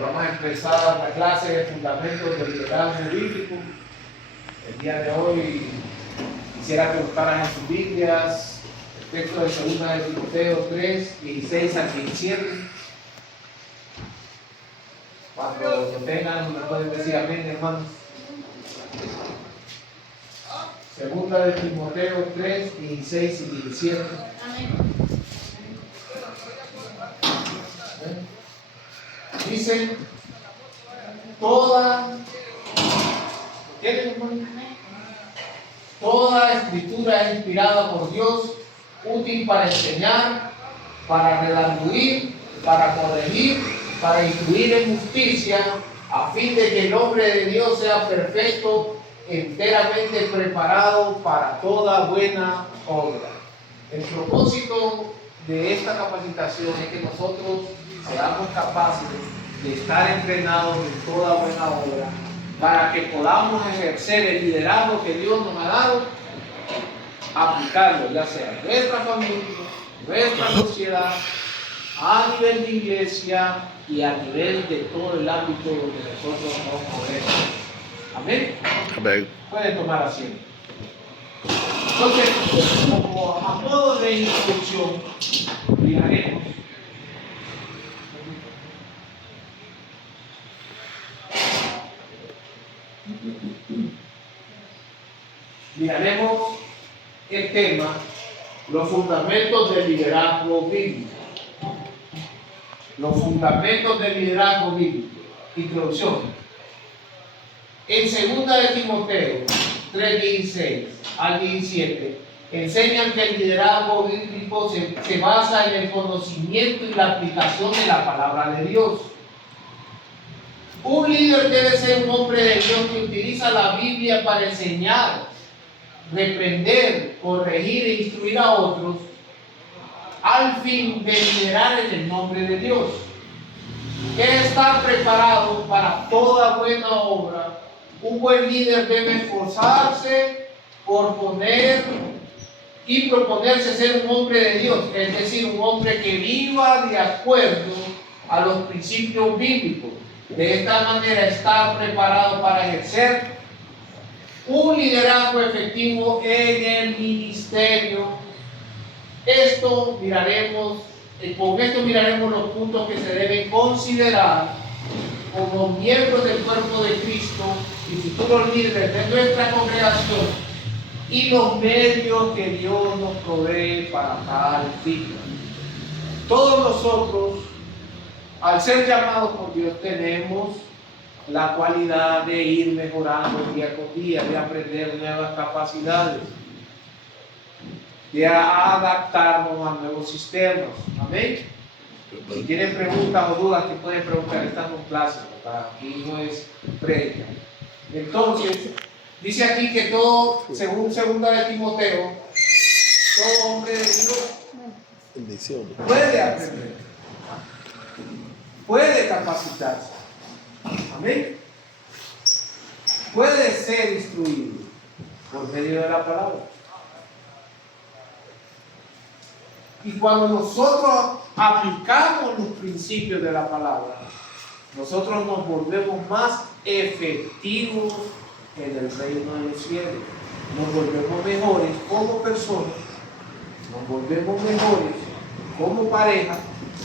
Vamos a empezar la clase de fundamentos del liderazgo bíblico. El día de hoy quisiera que buscaran en sus Biblias el texto de 2 de Timoteo 3, 16 al 17. Cuando lo tengan, me pueden decir amén, hermanos. 2 de Timoteo 3, 16 y 17. Amén. Dice, toda escritura es inspirada por Dios, útil para enseñar, para redarguir, para corregir, para instruir en justicia, a fin de que el hombre de Dios sea perfecto, enteramente preparado para toda buena obra. El propósito de esta capacitación es que nosotros seamos capaces de estar entrenados en toda buena obra para que podamos ejercer el liderazgo que Dios nos ha dado, aplicarlo ya sea en nuestra familia, en nuestra sociedad, a nivel de iglesia y a nivel de todo el ámbito donde nosotros nos movemos. Amén. Amén. Pueden tomar asiento. Entonces, como a modo de introducción, miraremos el tema, los fundamentos del liderazgo bíblico. Los fundamentos del liderazgo bíblico. Introducción. En 2 de Timoteo 3:16 al 17 enseñan que el liderazgo bíblico se basa en el conocimiento y la aplicación de la palabra de Dios. Un líder debe ser un hombre de Dios que utiliza la Biblia para enseñar, reprender, corregir e instruir a otros al fin de liderar en el nombre de Dios. Es estar preparado para toda buena obra. Un buen líder debe esforzarse por poner y proponerse ser un hombre de Dios, es decir, un hombre que viva de acuerdo a los principios bíblicos. De esta manera estar preparado para ejercer un liderazgo efectivo en el ministerio. Con esto miraremos los puntos que se deben considerar como miembros del cuerpo de Cristo y futuros líderes de nuestra congregación y los medios que Dios nos provee para tal fin. Todos nosotros, al ser llamados por Dios, tenemos la cualidad de ir mejorando día con día, de aprender nuevas capacidades, de adaptarnos a nuevos sistemas. Amén. Si tienen preguntas o dudas, que pueden preguntar, estamos en clase, ¿verdad? Aquí no es prédica. Entonces, dice aquí que todo, según 2 de Timoteo, todo hombre de Dios puede aprender, puede capacitarse. Amén. Puede ser instruido por medio de la palabra. Y cuando nosotros aplicamos los principios de la palabra, nosotros nos volvemos más efectivos en el reino de los cielos. Nos volvemos mejores como personas, nos volvemos mejores como pareja,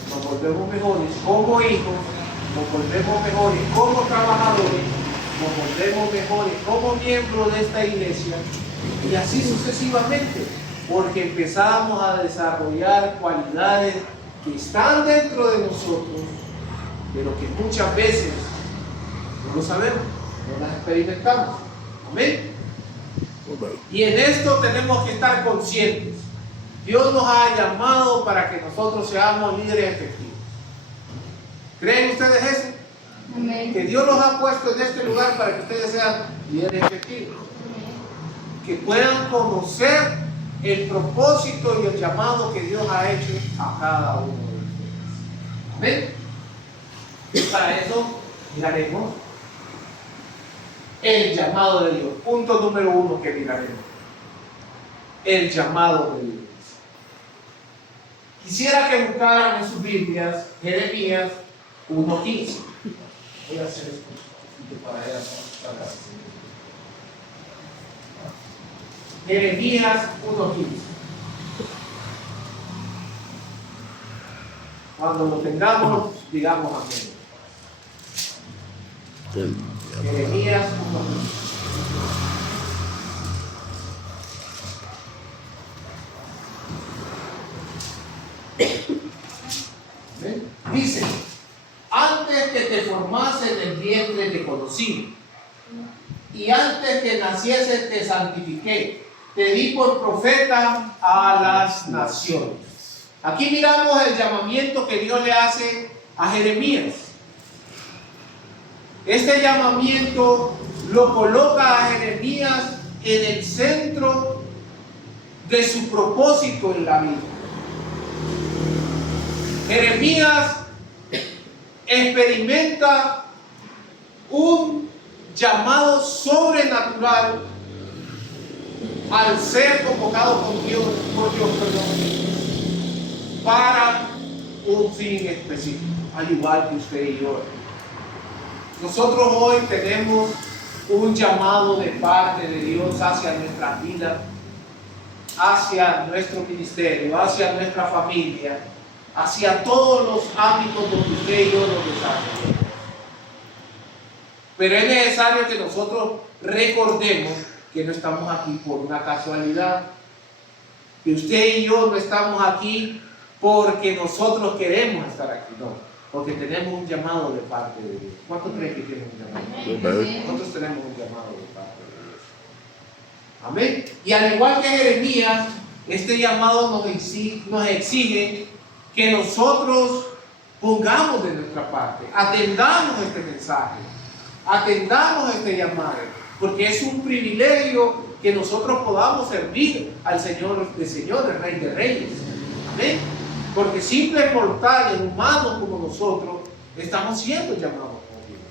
nos volvemos mejores como hijos, nos volvemos mejores como trabajadores, nos volvemos mejores como miembros de esta iglesia, y así sucesivamente, porque empezamos a desarrollar cualidades que están dentro de nosotros, pero que muchas veces no lo sabemos, no las experimentamos. Amén. Y en esto tenemos que estar conscientes. Dios nos ha llamado para que nosotros seamos líderes efectivos. ¿Creen ustedes eso? Amén. Que Dios los ha puesto en este lugar para que ustedes sean líderes efectivos. Que puedan conocer el propósito y el llamado que Dios ha hecho a cada uno de ustedes. Amén. Y para eso miraremos el llamado de Dios. Punto número 1 que miraremos. El llamado de Dios. Quisiera que buscaran en sus Biblias Jeremías 1:15. Voy a hacer esto para ella. Jeremías 1:15. Cuando lo tengamos, digamos amén. Jeremías 1:15. Dice: antes que te formase en el vientre te conocí, y antes que nacieses te santifiqué, te di por profeta a las naciones. Aquí miramos el llamamiento que Dios le hace a Jeremías. Este llamamiento lo coloca a Jeremías en el centro de su propósito en la vida. Jeremías experimenta un llamado sobrenatural al ser convocado por Dios, para un fin específico, al igual que usted y yo. Nosotros hoy tenemos un llamado de parte de Dios hacia nuestra vida, hacia nuestro ministerio, hacia nuestra familia, hacia todos los ámbitos donde usted y yo nos desarrollamos. Pero es necesario que nosotros recordemos que no estamos aquí por una casualidad, que usted y yo no estamos aquí porque nosotros queremos estar aquí, no, porque tenemos un llamado de parte de Dios. ¿Cuántos creen que tienen un llamado? Nosotros tenemos un llamado de parte de Dios. Amén. Y al igual que Jeremías, este llamado nos exige que nosotros pongamos de nuestra parte, atendamos este mensaje, atendamos este llamado, porque es un privilegio que nosotros podamos servir al Señor de señores, Rey de reyes. Amén. Porque simples mortales, humanos como nosotros, estamos siendo llamados por Dios.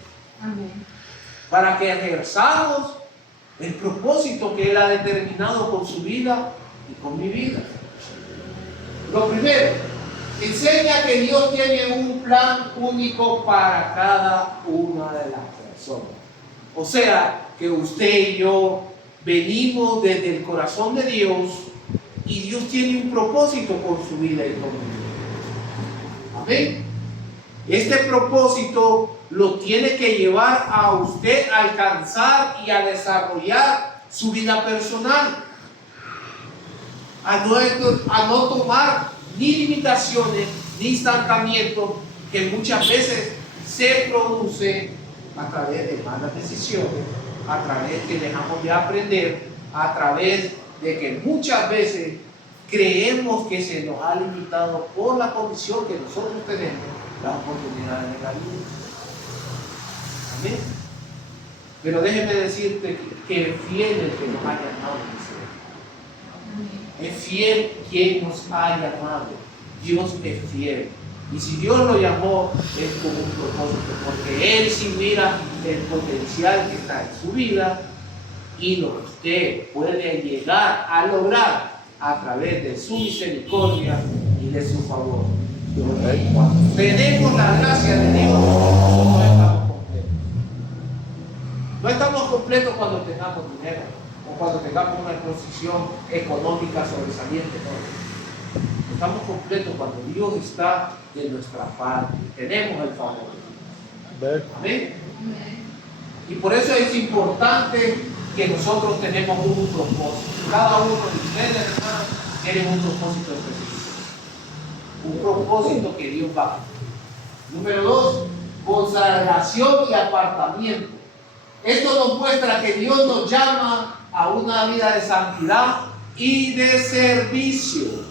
Amén. Para que ejerzamos el propósito que Él ha determinado con su vida y con mi vida. Lo primero, enseña que Dios tiene un plan único para cada una de las personas. O sea, que usted y yo venimos desde el corazón de Dios y Dios tiene un propósito con su vida y con mi vida. Amén. Este propósito lo tiene que llevar a usted a alcanzar y a desarrollar su vida personal. A no tomar ni limitaciones, ni instancamientos que muchas veces se producen a través de malas decisiones, a través que dejamos de aprender, a través de que muchas veces creemos que se nos ha limitado por la condición que nosotros tenemos las oportunidades de la vida. Amén. Pero déjeme decirte que fiel el que nos ha llamado. Es fiel quien nos ha llamado. Dios es fiel. Y si Dios lo llamó, es con un propósito, porque Él sí mira el potencial que está en su vida y lo que usted puede llegar a lograr a través de su misericordia y de su favor. Cuando tenemos la gracia de Dios, no estamos completos. No estamos completos cuando tengamos dinero o cuando tengamos una posición económica sobresaliente. No. Estamos completos cuando Dios está de nuestra parte. Tenemos el favor. Amén. Y por eso es importante que nosotros tenemos un propósito. Cada uno de ustedes, hermanos, tiene un propósito específico. Un propósito que Dios va a cumplir. Número 2, consagración y apartamiento. Esto nos muestra que Dios nos llama a una vida de santidad y de servicio.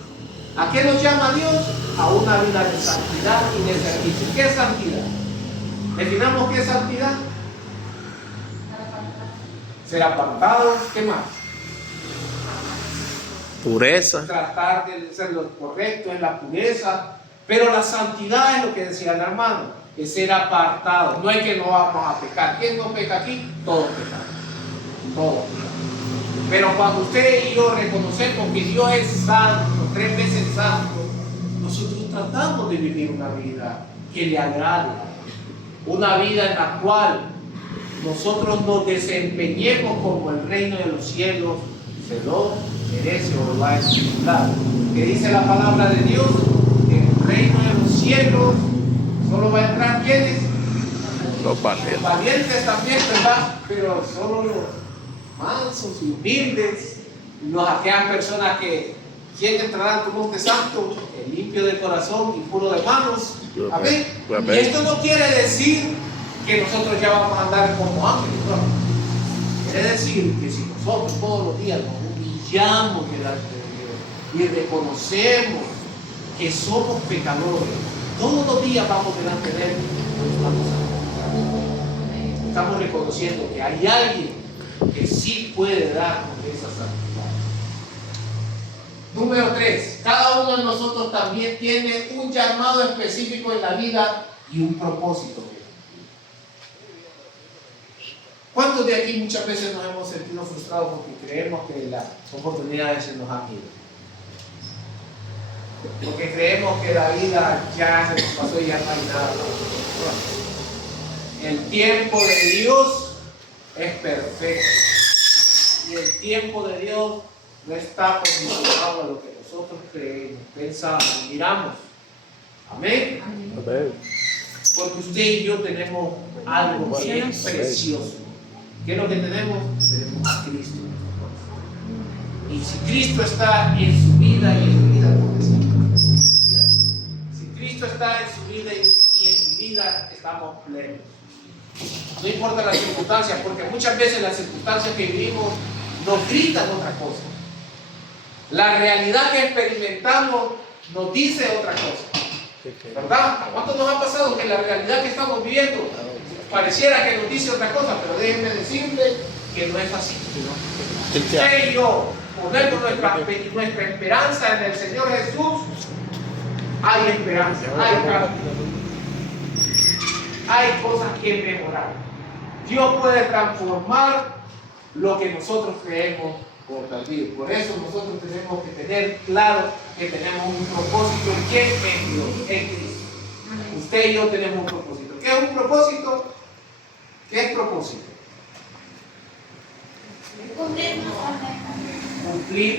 ¿A qué nos llama Dios? A una vida de santidad y de servicio. ¿Qué es santidad? Definamos qué es santidad. Ser apartados, ¿qué más? Pureza. Tratar de ser lo correcto en la pureza. Pero la santidad es lo que decía el hermano, es ser apartado. No es que no vamos a pecar. ¿Quién no peca aquí? Todos pecamos. Todos pecamos. Pero cuando usted y yo reconocemos que Dios es santo, 3 veces santo, nosotros tratamos de vivir una vida que le agrade, una vida en la cual nosotros nos desempeñemos como el reino de los cielos se lo merece o lo va a estimular. Que dice la palabra de Dios, que en el reino de los cielos solo va a entrar ¿quiénes? Los valientes. Los valientes también, ¿verdad? Pero solo los mansos y humildes, aquellas personas que quieren entrar al monte santo, el limpio de corazón y puro de manos. Amén. Y esto no quiere decir que nosotros ya vamos a andar como ángeles, no. Quiere decir que si nosotros todos los días nos humillamos delante de Dios y reconocemos que somos pecadores, todos los días vamos delante de Él, estamos reconociendo que hay alguien que sí puede darnos esa santidad. Número 3, cada uno de nosotros también tiene un llamado específico en la vida y un propósito. ¿Cuántos de aquí muchas veces nos hemos sentido frustrados porque creemos que las oportunidades se nos han ido? Porque creemos que la vida ya se nos pasó y ya no hay nada. El tiempo de Dios es perfecto. Y el tiempo de Dios no está condicionado a lo que nosotros creemos, pensamos, miramos. Amén. Amén. Porque usted y yo tenemos algo que es precioso. ¿Qué es lo que tenemos? Tenemos a Cristo. Y si Cristo está en su vida y en mi vida, si Cristo está en su vida y en mi vida, estamos plenos. No importa las circunstancias, porque muchas veces las circunstancias que vivimos nos gritan otra cosa. La realidad que experimentamos nos dice otra cosa. ¿Verdad? ¿A cuánto nos ha pasado que la realidad que estamos viviendo pareciera que nos dice otra cosa? Pero déjenme decirle que no es así. Usted y yo ponemos nuestra esperanza en el Señor Jesús. Hay esperanza, hay cambio. Hay cosas que mejorar. Dios puede transformar lo que nosotros creemos por perdido. Por eso nosotros tenemos que tener claro que tenemos un propósito. ¿Quién es Dios? En Cristo. Usted y yo tenemos un propósito. ¿Qué es un propósito? ¿Qué es propósito? Cumplir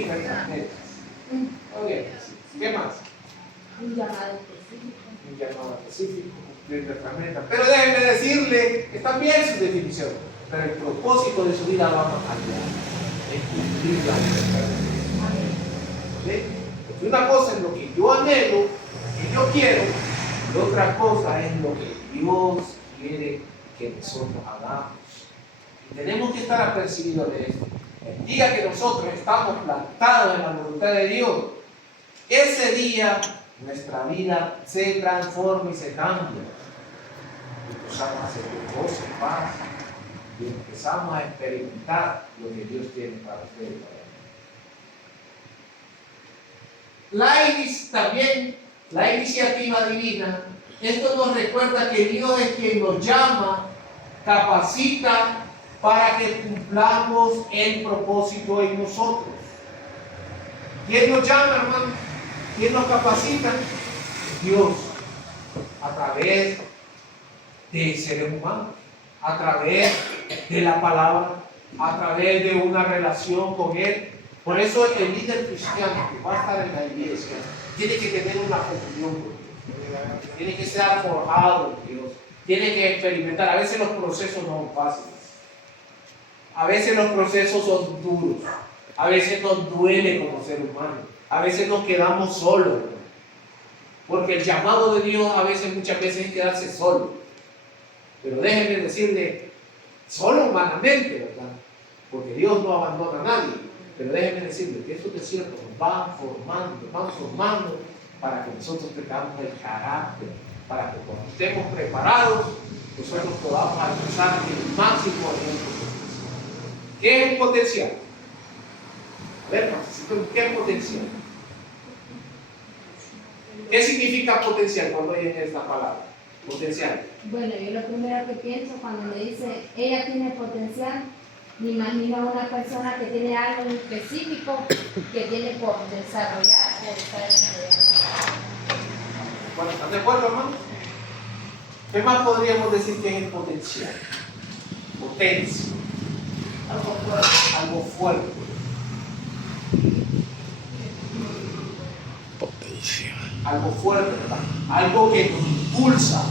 nuestras metas. Okay. ¿Qué más? Un llamado específico. Un llamado específico, cumplir nuestras metas. Pero déjenme decirle que está bien su definición, pero el propósito de su vida va más allá. Es cumplir la libertad de Dios. ¿Sí? Porque una cosa es lo que yo anhelo, lo que yo quiero, y otra cosa es lo que Dios quiere que nosotros hagamos. Y tenemos que estar apercibidos de esto. El día que nosotros estamos plantados en la voluntad de Dios, ese día nuestra vida se transforma y se cambia. Empezamos a sentir gozo, paz, y empezamos a experimentar lo que Dios tiene para usted y para mí. También la iniciativa divina, esto nos recuerda que Dios es quien nos llama, capacita para que cumplamos el propósito en nosotros. ¿Quién nos llama, hermano? ¿Quién nos capacita? Dios, a través de seres humanos, a través de la palabra, a través de una relación con Él. Por eso el líder cristiano que va a estar en la iglesia tiene que tener una comunión con Dios, tiene que ser forjado en Dios, tiene que experimentar. A veces los procesos no son fáciles, a veces los procesos son duros, a veces nos duele como ser humano, a veces nos quedamos solos, porque el llamado de Dios muchas veces es quedarse solo. Pero déjenme decirle, solo humanamente, ¿verdad? Porque Dios no abandona a nadie. Pero déjenme decirle que estos desiertos nos van formando para que nosotros tengamos el carácter, para que cuando estemos preparados, nosotros podamos alcanzar el máximo de nuestro potencial. ¿Qué es un potencial? A ver, ¿qué es potencial? ¿Qué significa potencial cuando oyen esta palabra? Potencial. Bueno, yo lo primero que pienso cuando me dice ella tiene potencial, me imagino a una persona que tiene algo en específico que tiene por desarrollar o estar desarrollando. Bueno, ¿están de acuerdo, hermanos? ¿Qué más podríamos decir que es el potencial? Potencia. Algo fuerte. Algo fuerte. Potencia. Algo fuerte, ¿verdad? Algo que nos impulsa.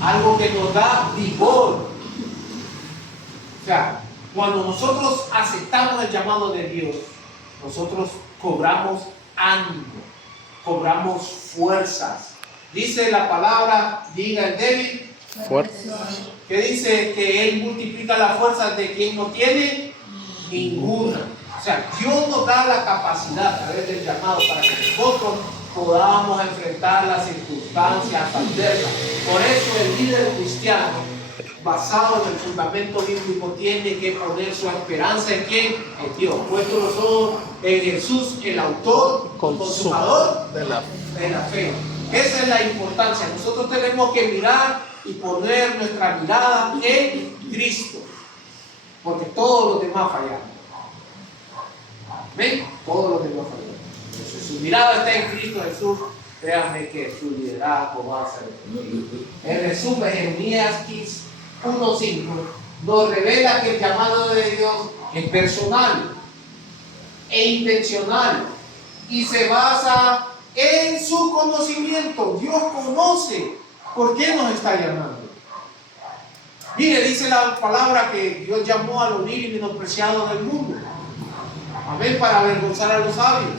Algo que nos da vigor. O sea, cuando nosotros aceptamos el llamado de Dios, nosotros cobramos ánimo, cobramos fuerzas. Dice la palabra, diga el débil, Fuerte. que dice que Él multiplica las fuerzas de quien no tiene ninguna. O sea, Dios nos da la capacidad a través del llamado para que nosotros podamos enfrentar las circunstancias adversas. Por eso el líder cristiano, basado en el fundamento bíblico, tiene que poner su esperanza en quién, en Dios. Puesto los ojos en Jesús, el autor, consumador de la de la fe. Esa es la importancia. Nosotros tenemos que mirar y poner nuestra mirada en Cristo, porque todos los demás fallamos. ¿Ven? Todos los demás fallamos. Entonces, su mirada está en Cristo Jesús. Créanme que su liderazgo va a ser efectivo. En resumen, Jeremías 1:5 nos revela que el llamado de Dios es personal e intencional y se basa en su conocimiento. Dios conoce por qué nos está llamando. Mire, dice la palabra que Dios llamó a los niños y menospreciados del mundo. Amén, para avergonzar a los sabios.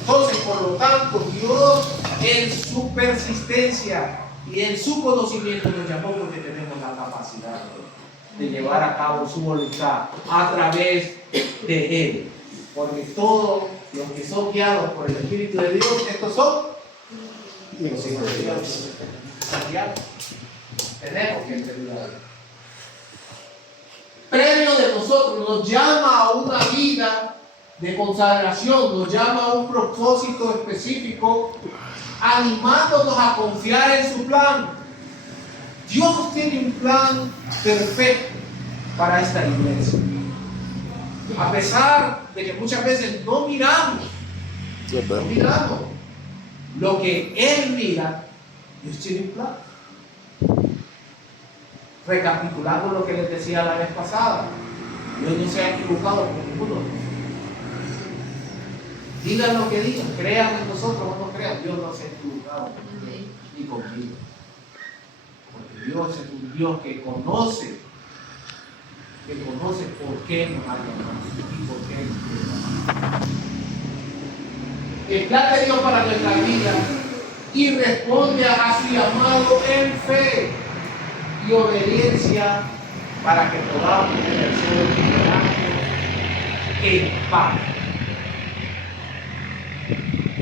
Entonces, por lo tanto, Dios en su persistencia y en su conocimiento nos llamó porque tenemos la capacidad de llevar a cabo su voluntad a través de Él. Porque todos los que son guiados por el Espíritu de Dios, estos son los hijos de Dios. Están guiados. Tenemos que entender. Previo de nosotros nos llama a una vida de consagración, nos llama a un propósito específico, animándonos a confiar en su plan. Dios tiene un plan perfecto para esta iglesia. A pesar de que muchas veces no miramos lo que Él mira, Dios tiene un plan. Recapitulando lo que les decía la vez pasada, Dios no se ha equivocado con ninguno de nosotros. Digan lo que digan, crean en nosotros o no crean, Dios no se ha equivocado ni conmigo. Porque Dios es un Dios que conoce por qué nos ha llamado y por qué nos ha llamado. El plan de Dios para nuestra vida y responde a su llamado en fe y obediencia para que podamos ejercer el liderazgo en paz.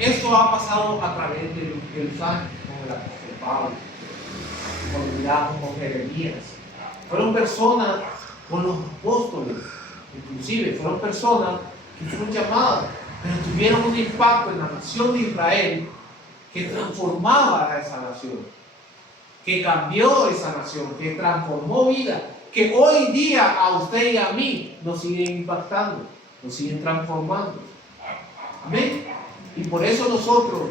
Esto ha pasado a través de los años con el apóstol Pablo, cuando miramos con Jeremías. Fueron personas con los apóstoles, inclusive fueron personas que fueron llamadas, pero tuvieron un impacto en la nación de Israel que transformaba a esa nación, que cambió esa nación, que transformó vida, que hoy día a usted y a mí nos siguen impactando, nos siguen transformando. Amén. Y por eso nosotros,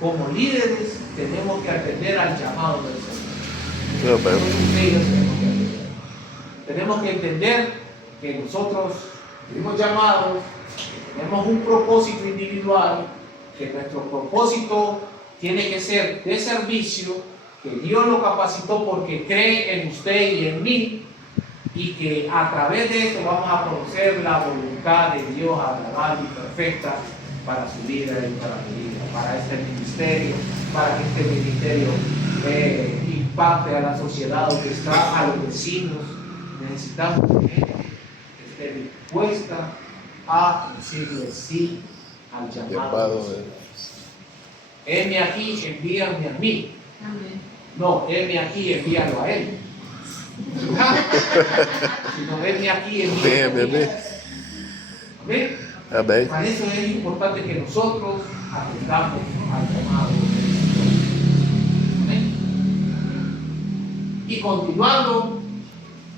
como líderes, tenemos que atender al llamado del Señor. Tenemos que entender que nosotros fuimos llamados, que tenemos un propósito individual, que nuestro propósito tiene que ser de servicio, que Dios lo capacitó porque cree en usted y en mí, y que a través de esto vamos a conocer la voluntad de Dios agradable y perfecta para su vida y para mi vida, para este ministerio, para que este ministerio impacte a la sociedad donde está, a los vecinos. Necesitamos gente que esté dispuesta a decirle sí al llamado de Dios. Heme aquí, envíame a mí. Amén. No, heme aquí, envíalo a él. Sino heme aquí, envíalo a mí. Amén. Amén. Para eso es importante que nosotros atendamos al llamado de Dios. Amén. Y continuando,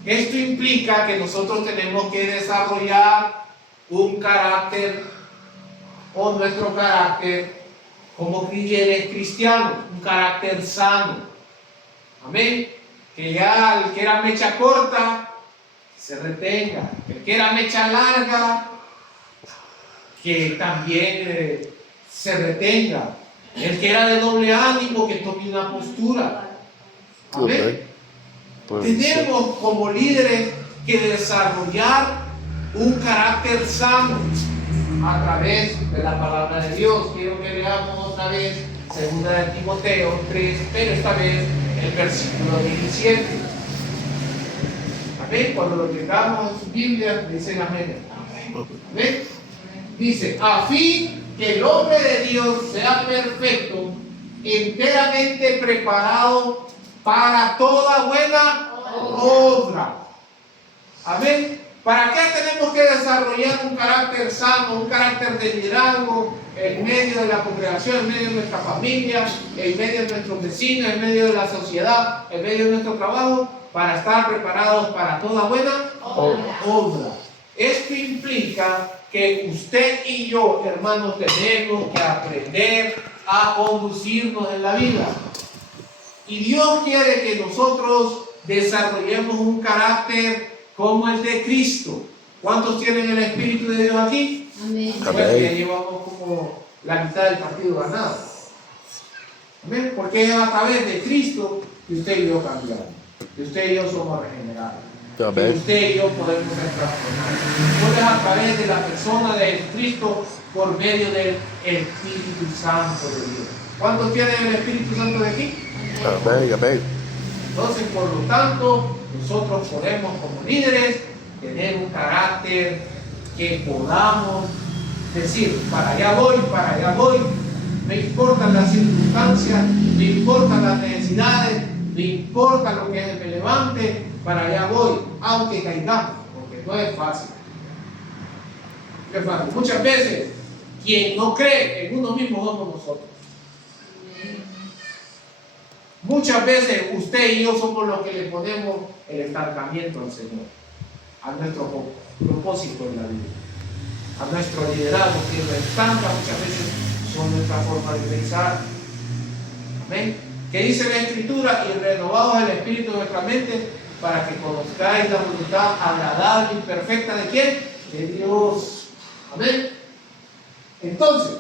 esto implica que nosotros tenemos que desarrollar un carácter o nuestro carácter como líderes cristianos, un carácter sano. Amén. Que ya el que era mecha corta, se retenga. El que era mecha larga, que también se retenga. El que era de doble ánimo, que tome una postura. Amén. Tenemos como líderes que desarrollar un carácter sano a través de la palabra de Dios. Quiero que leamos otra vez 2 de Timoteo 3, pero esta vez el versículo 17. Amén. Cuando lo tengamos en su Biblia, dicen amén. Amén. Dice, a fin que el hombre de Dios sea perfecto, enteramente preparado para toda buena obra. Amén. ¿Para qué tenemos que desarrollar un carácter sano, un carácter de liderazgo en medio de la congregación, en medio de nuestra familia, en medio de nuestros vecinos, en medio de la sociedad, en medio de nuestro trabajo? Para estar preparados para toda buena obra. Esto implica que usted y yo, hermanos, tenemos que aprender a conducirnos en la vida. Y Dios quiere que nosotros desarrollemos un carácter como el de Cristo. ¿Cuántos tienen el Espíritu de Dios aquí? Amén. Bueno, ya llevamos como la mitad del partido ganado. Amén. Porque es a través de Cristo que usted y yo cambiamos. Que usted y yo somos regenerados. Amén. Que usted y yo podemos ser transformados. No es a través de la persona de Jesucristo por medio del Espíritu Santo de Dios. ¿Cuántos tienen el Espíritu Santo de aquí? Amén, amén. Entonces, por lo tanto, nosotros podemos como líderes tener un carácter que podamos decir, para allá voy, no importan las circunstancias, no importan las necesidades, no importa lo que me levante, para allá voy, aunque caigamos, porque no es fácil. Muchas veces, quien no cree en uno mismo somos nosotros. Muchas veces usted y yo somos los que le ponemos el estancamiento al Señor, a nuestro propósito en la vida, a nuestro liderazgo, que lo estanca muchas veces son nuestra forma de pensar. Amén. ¿Qué dice la Escritura? Y renovados el espíritu de nuestra mente para que conozcáis la voluntad agradable y perfecta de ¿quién? De Dios. Amén. Entonces,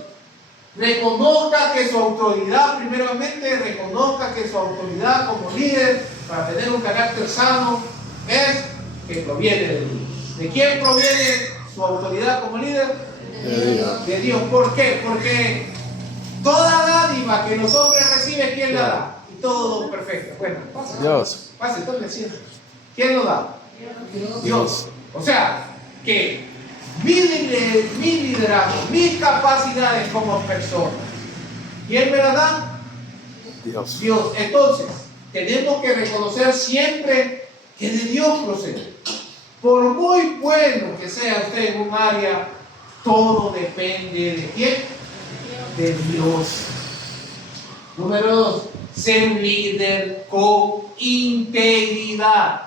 reconozca que su autoridad, primeramente, reconozca que su autoridad como líder para tener un carácter sano es que proviene de Dios. ¿De quién proviene su autoridad como líder? De Dios. De Dios. ¿Por qué? Porque toda dádiva que los hombres reciben, ¿quién la da? Y todo don perfecto. Bueno, pasa. Dios. Pase, todo el cielo. ¿Quién lo da? Dios. O sea, que mi liderazgo, mis capacidades como persona, ¿quién me la da? Dios. Dios. Entonces, tenemos que reconocer siempre que de Dios procede. Por muy bueno que sea usted en un área, todo depende de ¿quién? De Dios. Número 2, ser un líder con integridad.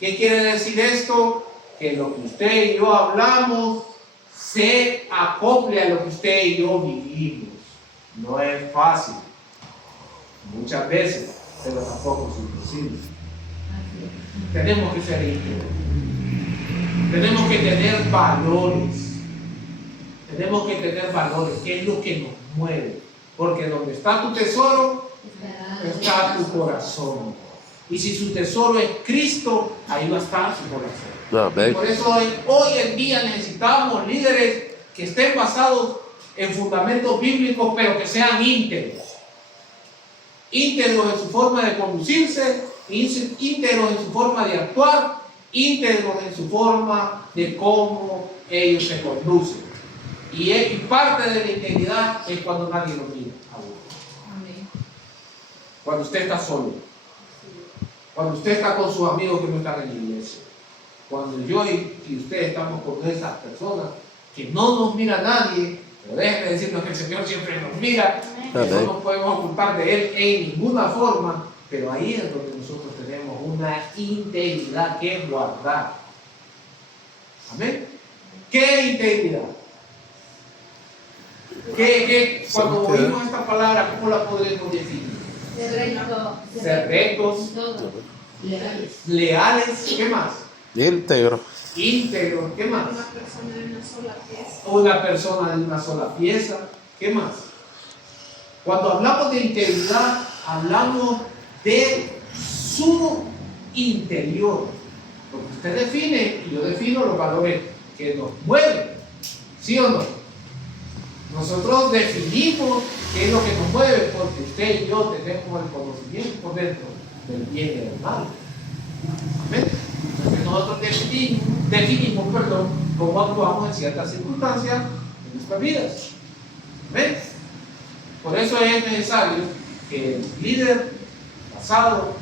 ¿Qué quiere decir esto? Que lo que usted y yo hablamos se acople a lo que usted y yo vivimos. No es fácil, muchas veces, pero tampoco es imposible. Tenemos que ser íntegros. Tenemos que tener valores. Tenemos que tener valores, que es lo que nos mueve. Porque donde está tu tesoro, está tu corazón. Y si su tesoro es Cristo, ahí va a estar su corazón. Amén. Por eso hoy en día necesitamos líderes que estén basados en fundamentos bíblicos, pero que sean íntegros. Íntegros en su forma de conducirse, íntegros en su forma de actuar, íntegros en su forma de cómo ellos se conducen. Y parte de la integridad es cuando nadie lo mira a uno. Cuando usted está solo. Cuando usted está con sus amigos que no están en la iglesia. Cuando yo y usted estamos con esas personas que no nos mira nadie, pero déjenme decirnos que el Señor siempre nos mira, que no nos podemos ocultar de Él en ninguna forma, pero ahí es donde nosotros tenemos una integridad que guardar. Amén. ¿Qué integridad? Cuando oímos esta palabra, ¿cómo la podremos definir? Ser rectos, leales, ¿qué más? Íntegro. Íntegro, ¿qué más? Una persona de una sola pieza. Una persona de una sola pieza, ¿qué más? Cuando hablamos de integridad, hablamos de su interior. Porque usted define y yo defino los valores que nos mueven, ¿sí o no? Nosotros definimos qué es lo que nos mueve porque usted y yo tenemos el conocimiento por dentro del bien y del mal. ¿Amén? Entonces nosotros definimos cómo actuamos en ciertas circunstancias en nuestras vidas. ¿Amén? Por eso es necesario que el líder basado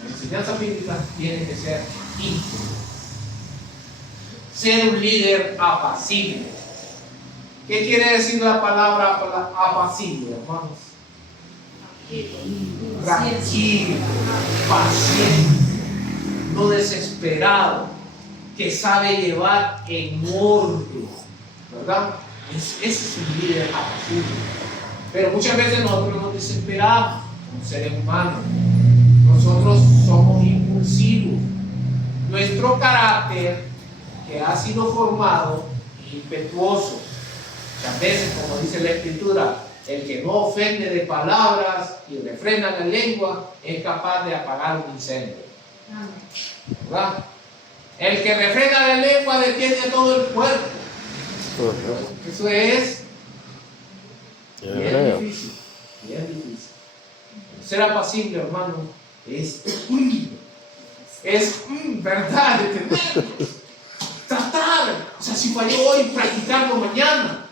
en la enseñanza bíblica tiene que ser íntegro. Ser un líder apacible. ¿Qué quiere decir la palabra apacible, hermanos? Tranquilo, paciente, no desesperado, que sabe llevar en orden, ¿verdad? Ese es un líder apacible. Pero muchas veces nosotros nos desesperamos como seres humanos. Nosotros somos impulsivos. Nuestro carácter, que ha sido formado, es impetuoso. Muchas veces, como dice la Escritura, el que no ofende de palabras y refrena la lengua es capaz de apagar un incendio. ¿Verdad? El que refrena la lengua detiene todo el cuerpo. Eso es bien difícil. Bien difícil. Ser apacible, hermano, es verdad, tratar. O sea, si falló hoy, practicarlo mañana.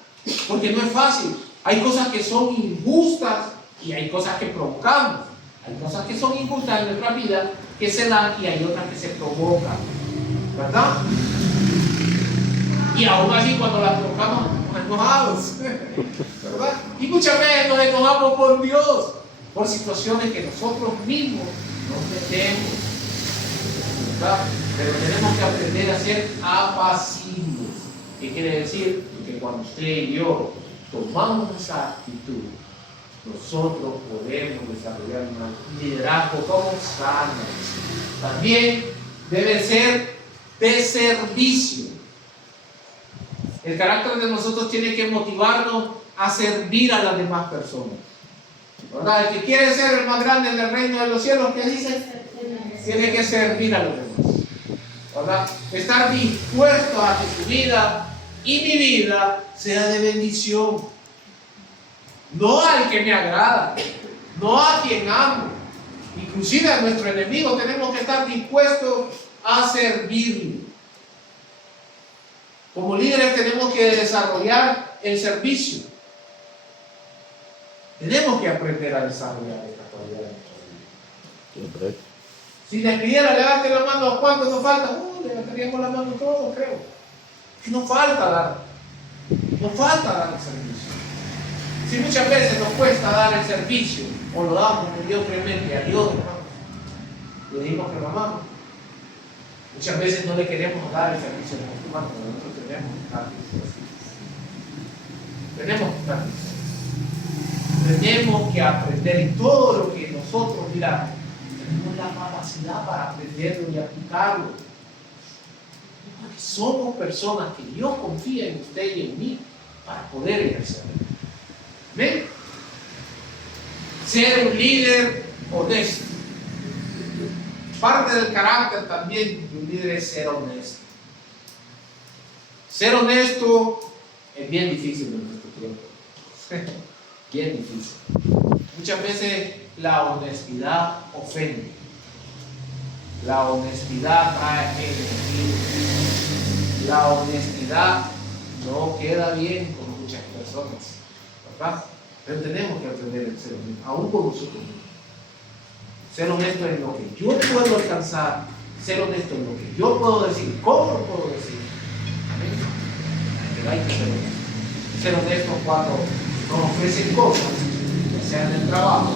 Porque no es fácil. Hay cosas que son injustas y hay cosas que provocamos. Hay cosas que son injustas en nuestra vida que se dan y hay otras que se provocan. ¿Verdad? Y aún así cuando las provocamos nos enojados. ¿Verdad? Y muchas veces nos enojamos por Dios, por situaciones que nosotros mismos no tenemos. ¿Verdad? Pero tenemos que aprender a ser apacibles. ¿Qué quiere decir? Que cuando usted y yo tomamos esa actitud, nosotros podemos desarrollar un liderazgo como sano. También debe ser de servicio. El carácter de nosotros tiene que motivarnos a servir a las demás personas. ¿Verdad? El que quiere ser el más grande en el reino de los cielos, ¿qué dice? Tiene que servir a los demás. ¿Verdad? Estar dispuesto a que su vida y mi vida sea de bendición. No al que me agrada, no a quien amo. Inclusive a nuestro enemigo tenemos que estar dispuestos a servirle. Como líderes tenemos que desarrollar el servicio. Tenemos que aprender a desarrollar esta cualidad en nuestra vida. Si les pidiera levante la mano, ¿cuántos nos faltan? Levantaríamos la mano todos, creo. No falta dar el servicio. Si muchas veces nos cuesta dar el servicio o lo damos mediocremente a Dios, hermanos, le dimos que lo amamos. Muchas veces no le queremos dar el servicio a los humanos, pero nosotros tenemos que dar el servicio. Tenemos que aprender y todo lo que nosotros miramos, tenemos la capacidad para aprenderlo y aplicarlo. Porque somos personas que Dios confía en usted y en mí para poder ejercerlo. ¿Ven? Ser un líder honesto. Parte del carácter también de un líder es ser honesto. Ser honesto es bien difícil en nuestro tiempo. Bien difícil. Muchas veces la honestidad ofende. La honestidad trae enemigos. La honestidad no queda bien con muchas personas, ¿verdad? Pero tenemos que aprender a ser honestos, aún con nosotros mismos. Ser honesto en lo que yo puedo alcanzar, ser honesto en lo que yo puedo decir, cómo lo puedo decir. ¿Amén? Pero hay que ser honesto. Ser honesto cuando nos ofrecen cosas, ya sea en el trabajo,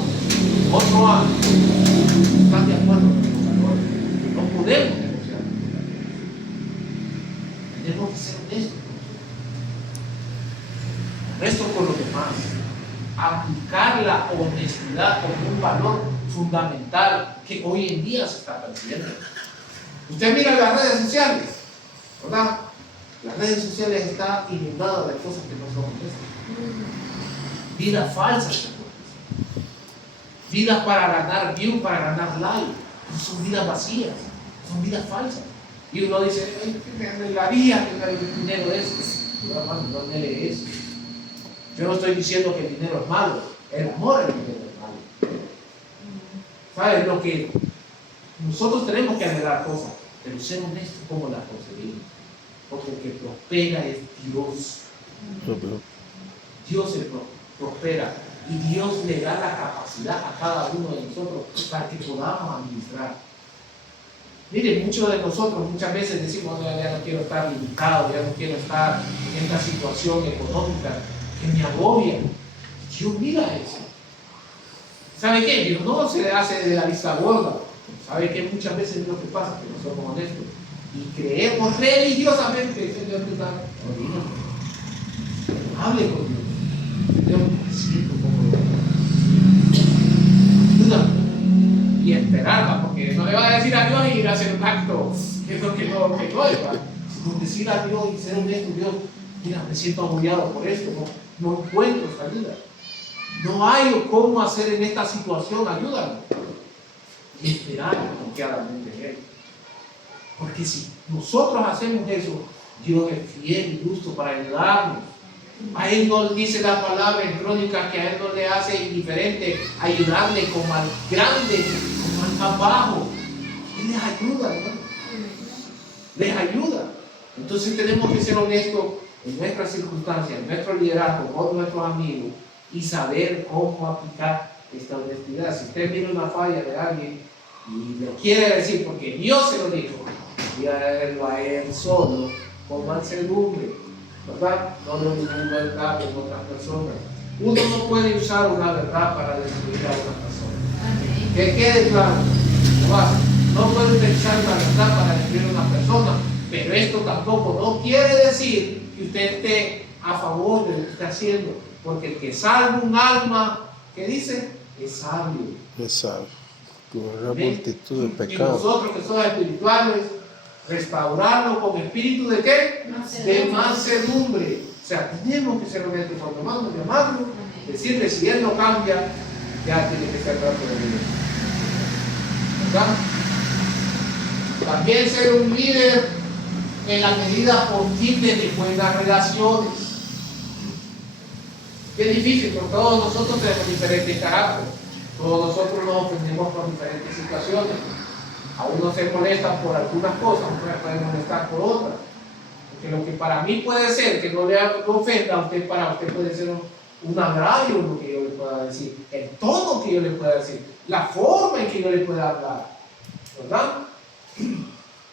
otro ámbito, están de acuerdo con los valores. No podemos negociar. Tenemos que ser honestos. Honestos honestidad como un valor fundamental que hoy en día se está perdiendo. Usted mira las redes sociales, ¿verdad? Las redes sociales están inundadas de cosas que no son honestas. Vidas falsas, vidas para ganar view, para ganar like. Son vidas vacías, son vidas falsas. Y uno dice, me anhelaría tener el dinero ese. No, hermano, no anhele eso. Yo no estoy diciendo que el dinero es malo, el amor al dinero es malo. ¿Sabes? Lo que nosotros tenemos que anhelar cosas, pero ser honestos cómo las conseguimos. Porque el que prospera es Dios. Dios se prospera y Dios le da la capacidad a cada uno de nosotros para que podamos administrar. Miren, muchos de nosotros muchas veces decimos, ya no quiero estar limitado, ya no quiero estar en esta situación económica que me agobia. Dios mira eso. ¿Sabe qué? Dios no se hace de la vista gorda. ¿Sabe qué? Muchas veces es lo que pasa, que no somos honestos. Y creemos religiosamente que el Señor te está olvidando. Hable con Dios. Dios, me siento como ayúdame. Y esperarla, porque no le va a decir a Dios y ir a hacer un acto, que es lo que no es, sino decir a Dios y ser honesto. Dios, mira, me siento agobiado por esto, no encuentro salida. No hay cómo hacer en esta situación, ayúdame. Y esperar confiadamente en Él. Porque si nosotros hacemos eso, Dios es fiel y justo para ayudarnos. A Él no dice la palabra en Crónicas que a Él no le hace indiferente ayudarle como al grande, como al más bajo. Él les ayuda, ¿no? Les ayuda. Entonces tenemos que ser honestos en nuestras circunstancias, en nuestro liderazgo, con nuestros amigos y saber cómo aplicar esta honestidad. Si usted mira una falla de alguien y le quiere decir, porque Dios se lo dijo, díganlo a Él solo, con mansedumbre, ¿verdad? No lo ninguna verdad con otras personas. Uno no puede usar una verdad para destruir a otra persona. Que quede claro, no puede utilizar una verdad para destruir a una persona, pero esto tampoco no quiere decir que usted esté a favor de lo que está haciendo, porque el que salva un alma, ¿qué dice? Es sabio. Es sabio. Con una multitud de Y pecados. nosotros que somos espirituales, restaurarlo con espíritu de ¿qué? De mansedumbre. O sea, tenemos que ser honestos cuando mando llamarlo, decirle si él no cambia, ya tiene que ser rato de vida. ¿Verdad? También ser un líder en la medida posible de buenas relaciones. Qué difícil, porque todos nosotros tenemos diferentes caracteres. Todos nosotros nos ofendemos por diferentes situaciones. A unos se molestan por algunas cosas, a otros se pueden molestar por otras. Porque lo que para mí puede ser que no le ofenda a usted, para usted puede ser un agravio lo que yo le pueda decir, el tono que yo le pueda decir, la forma en que yo le pueda hablar, ¿verdad?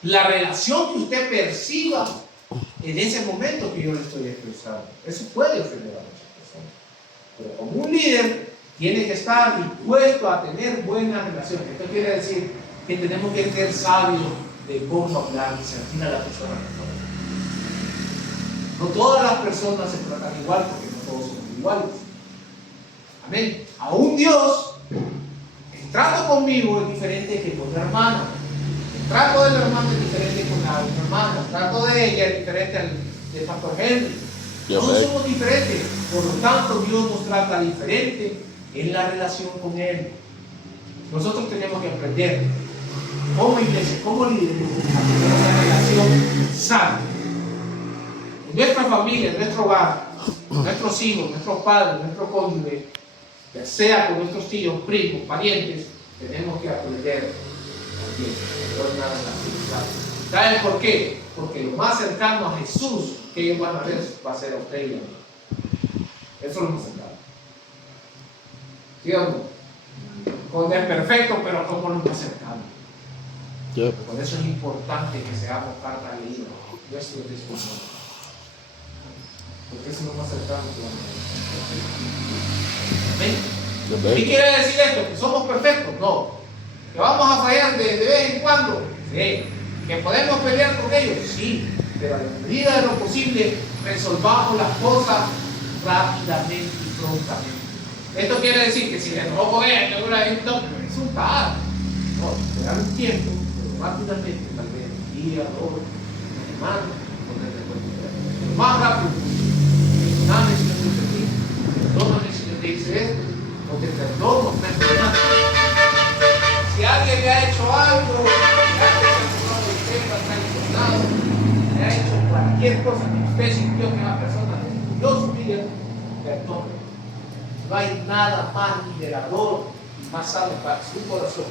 La relación que usted perciba en ese momento que yo le estoy expresando. Eso puede ofender a muchas personas. Pero como un líder tiene que estar dispuesto a tener buenas relaciones. Esto quiere decir que tenemos que ser sabios de cómo hablar y sentir a la persona mejor. No todas las personas se tratan igual, porque no todos somos iguales. Amén. Aún Dios, el trato conmigo es diferente que con la hermana. El trato de la hermana es diferente con la otra hermana. El trato de ella es diferente al de Pastor Henry. Todos somos diferentes. Por lo tanto, Dios nos trata diferente en la relación con Él. Nosotros tenemos que aprender como iglesia, como líderes, a tener una relación sana. En nuestra familia, en nuestro hogar, nuestros hijos, nuestros padres, nuestros cónyuges, ya sea con nuestros tíos, primos, parientes, tenemos que aprender también a tener una relación sana. ¿Saben por qué? Porque lo más cercano a Jesús que ellos van a ver va a ser a usted y a mí. Eso es lo más cercano. ¿Sí o no? Con el perfecto, pero como lo más cercano. Yep. Por eso es importante que seamos carta leída. Nuestro testimonio. Porque eso es lo más cercano que vamos a ver. ¿Qué quiere decir esto? ¿Que somos perfectos? No. ¿Que vamos a fallar de vez en cuando? Sí. ¿Que podemos pelear con ellos? Sí. Pero a la medida de lo posible resolvamos las cosas rápidamente y prontamente. Esto quiere decir que si le enojó con ella, que ahora es no, es un padre. No, te da un tiempo, pero rápidamente, tal vez un día, dos, una semana, donde te puedes ver. Pero más rápido, perdóname si no te hice esto, perdóname si no te hice esto, porque perdono, me perdonas. Si alguien le ha hecho algo, si alguien se ha traicionado, le ha hecho cualquier cosa que usted sintió que la persona destruyó su vida, perdón. No hay nada más liberador y más sano para su corazón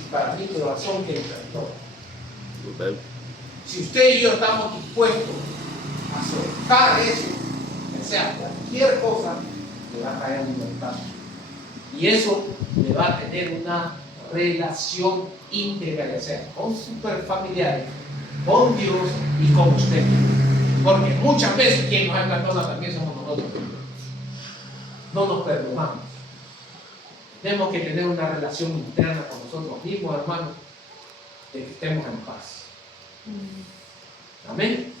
y para mi corazón que el perdón. Si usted y yo estamos dispuestos a soltar eso, que sea cualquier cosa, le va a traer libertad. Y eso le va a tener una relación íntegra, ya sea con sus familiares, con Dios y con usted. Porque muchas veces quien nos perdona también somos nosotros. No nos perdonamos. Tenemos que tener una relación interna con nosotros mismos, hermanos, de que estemos en paz. Amén.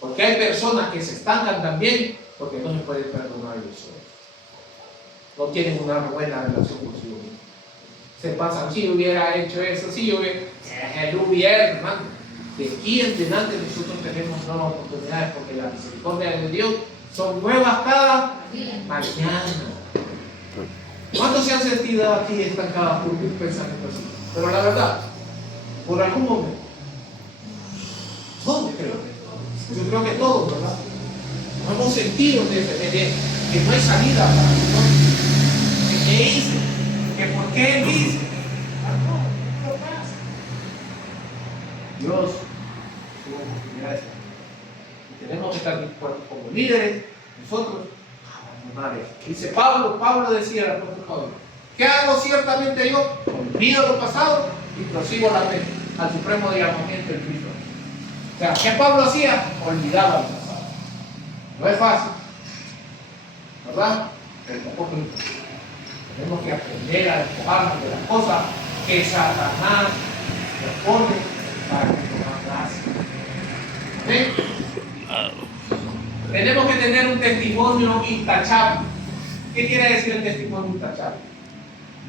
Porque hay personas que se estancan también porque no se pueden perdonar ellos solos. No tienen una buena relación consigo mismos. Se pasan, si hubiera hecho eso, si hubiera, hermano. De aquí en adelante nosotros tenemos nuevas oportunidades porque la misericordia de Dios son nuevas cada mañana. ¿Cuántos se han sentido aquí estancados por un pensamiento así? Pero la verdad, por algún momento, todos creo. Yo creo que todos, ¿verdad? Nos hemos sentido que no hay salida para nosotros. ¿Qué hice? ¿Que por qué dice? No pasa. Dios tuvo oportunidades. Y tenemos que estar dispuestos como líderes, nosotros, a abandonar eso. Dice Pablo decía al apóstol Pablo, ¿qué hago ciertamente yo? Olvido lo pasado y prosigo la fe al supremo llamamiento del Cristo. O sea, ¿qué Pablo hacía? Olvidaba el pasado. No es fácil, ¿verdad? Pero tampoco es imposible. Tenemos que aprender a despojarnos de las cosas que Satanás nos pone para que nos haga. Tenemos que tener un testimonio intachable. ¿Qué quiere decir el testimonio intachable?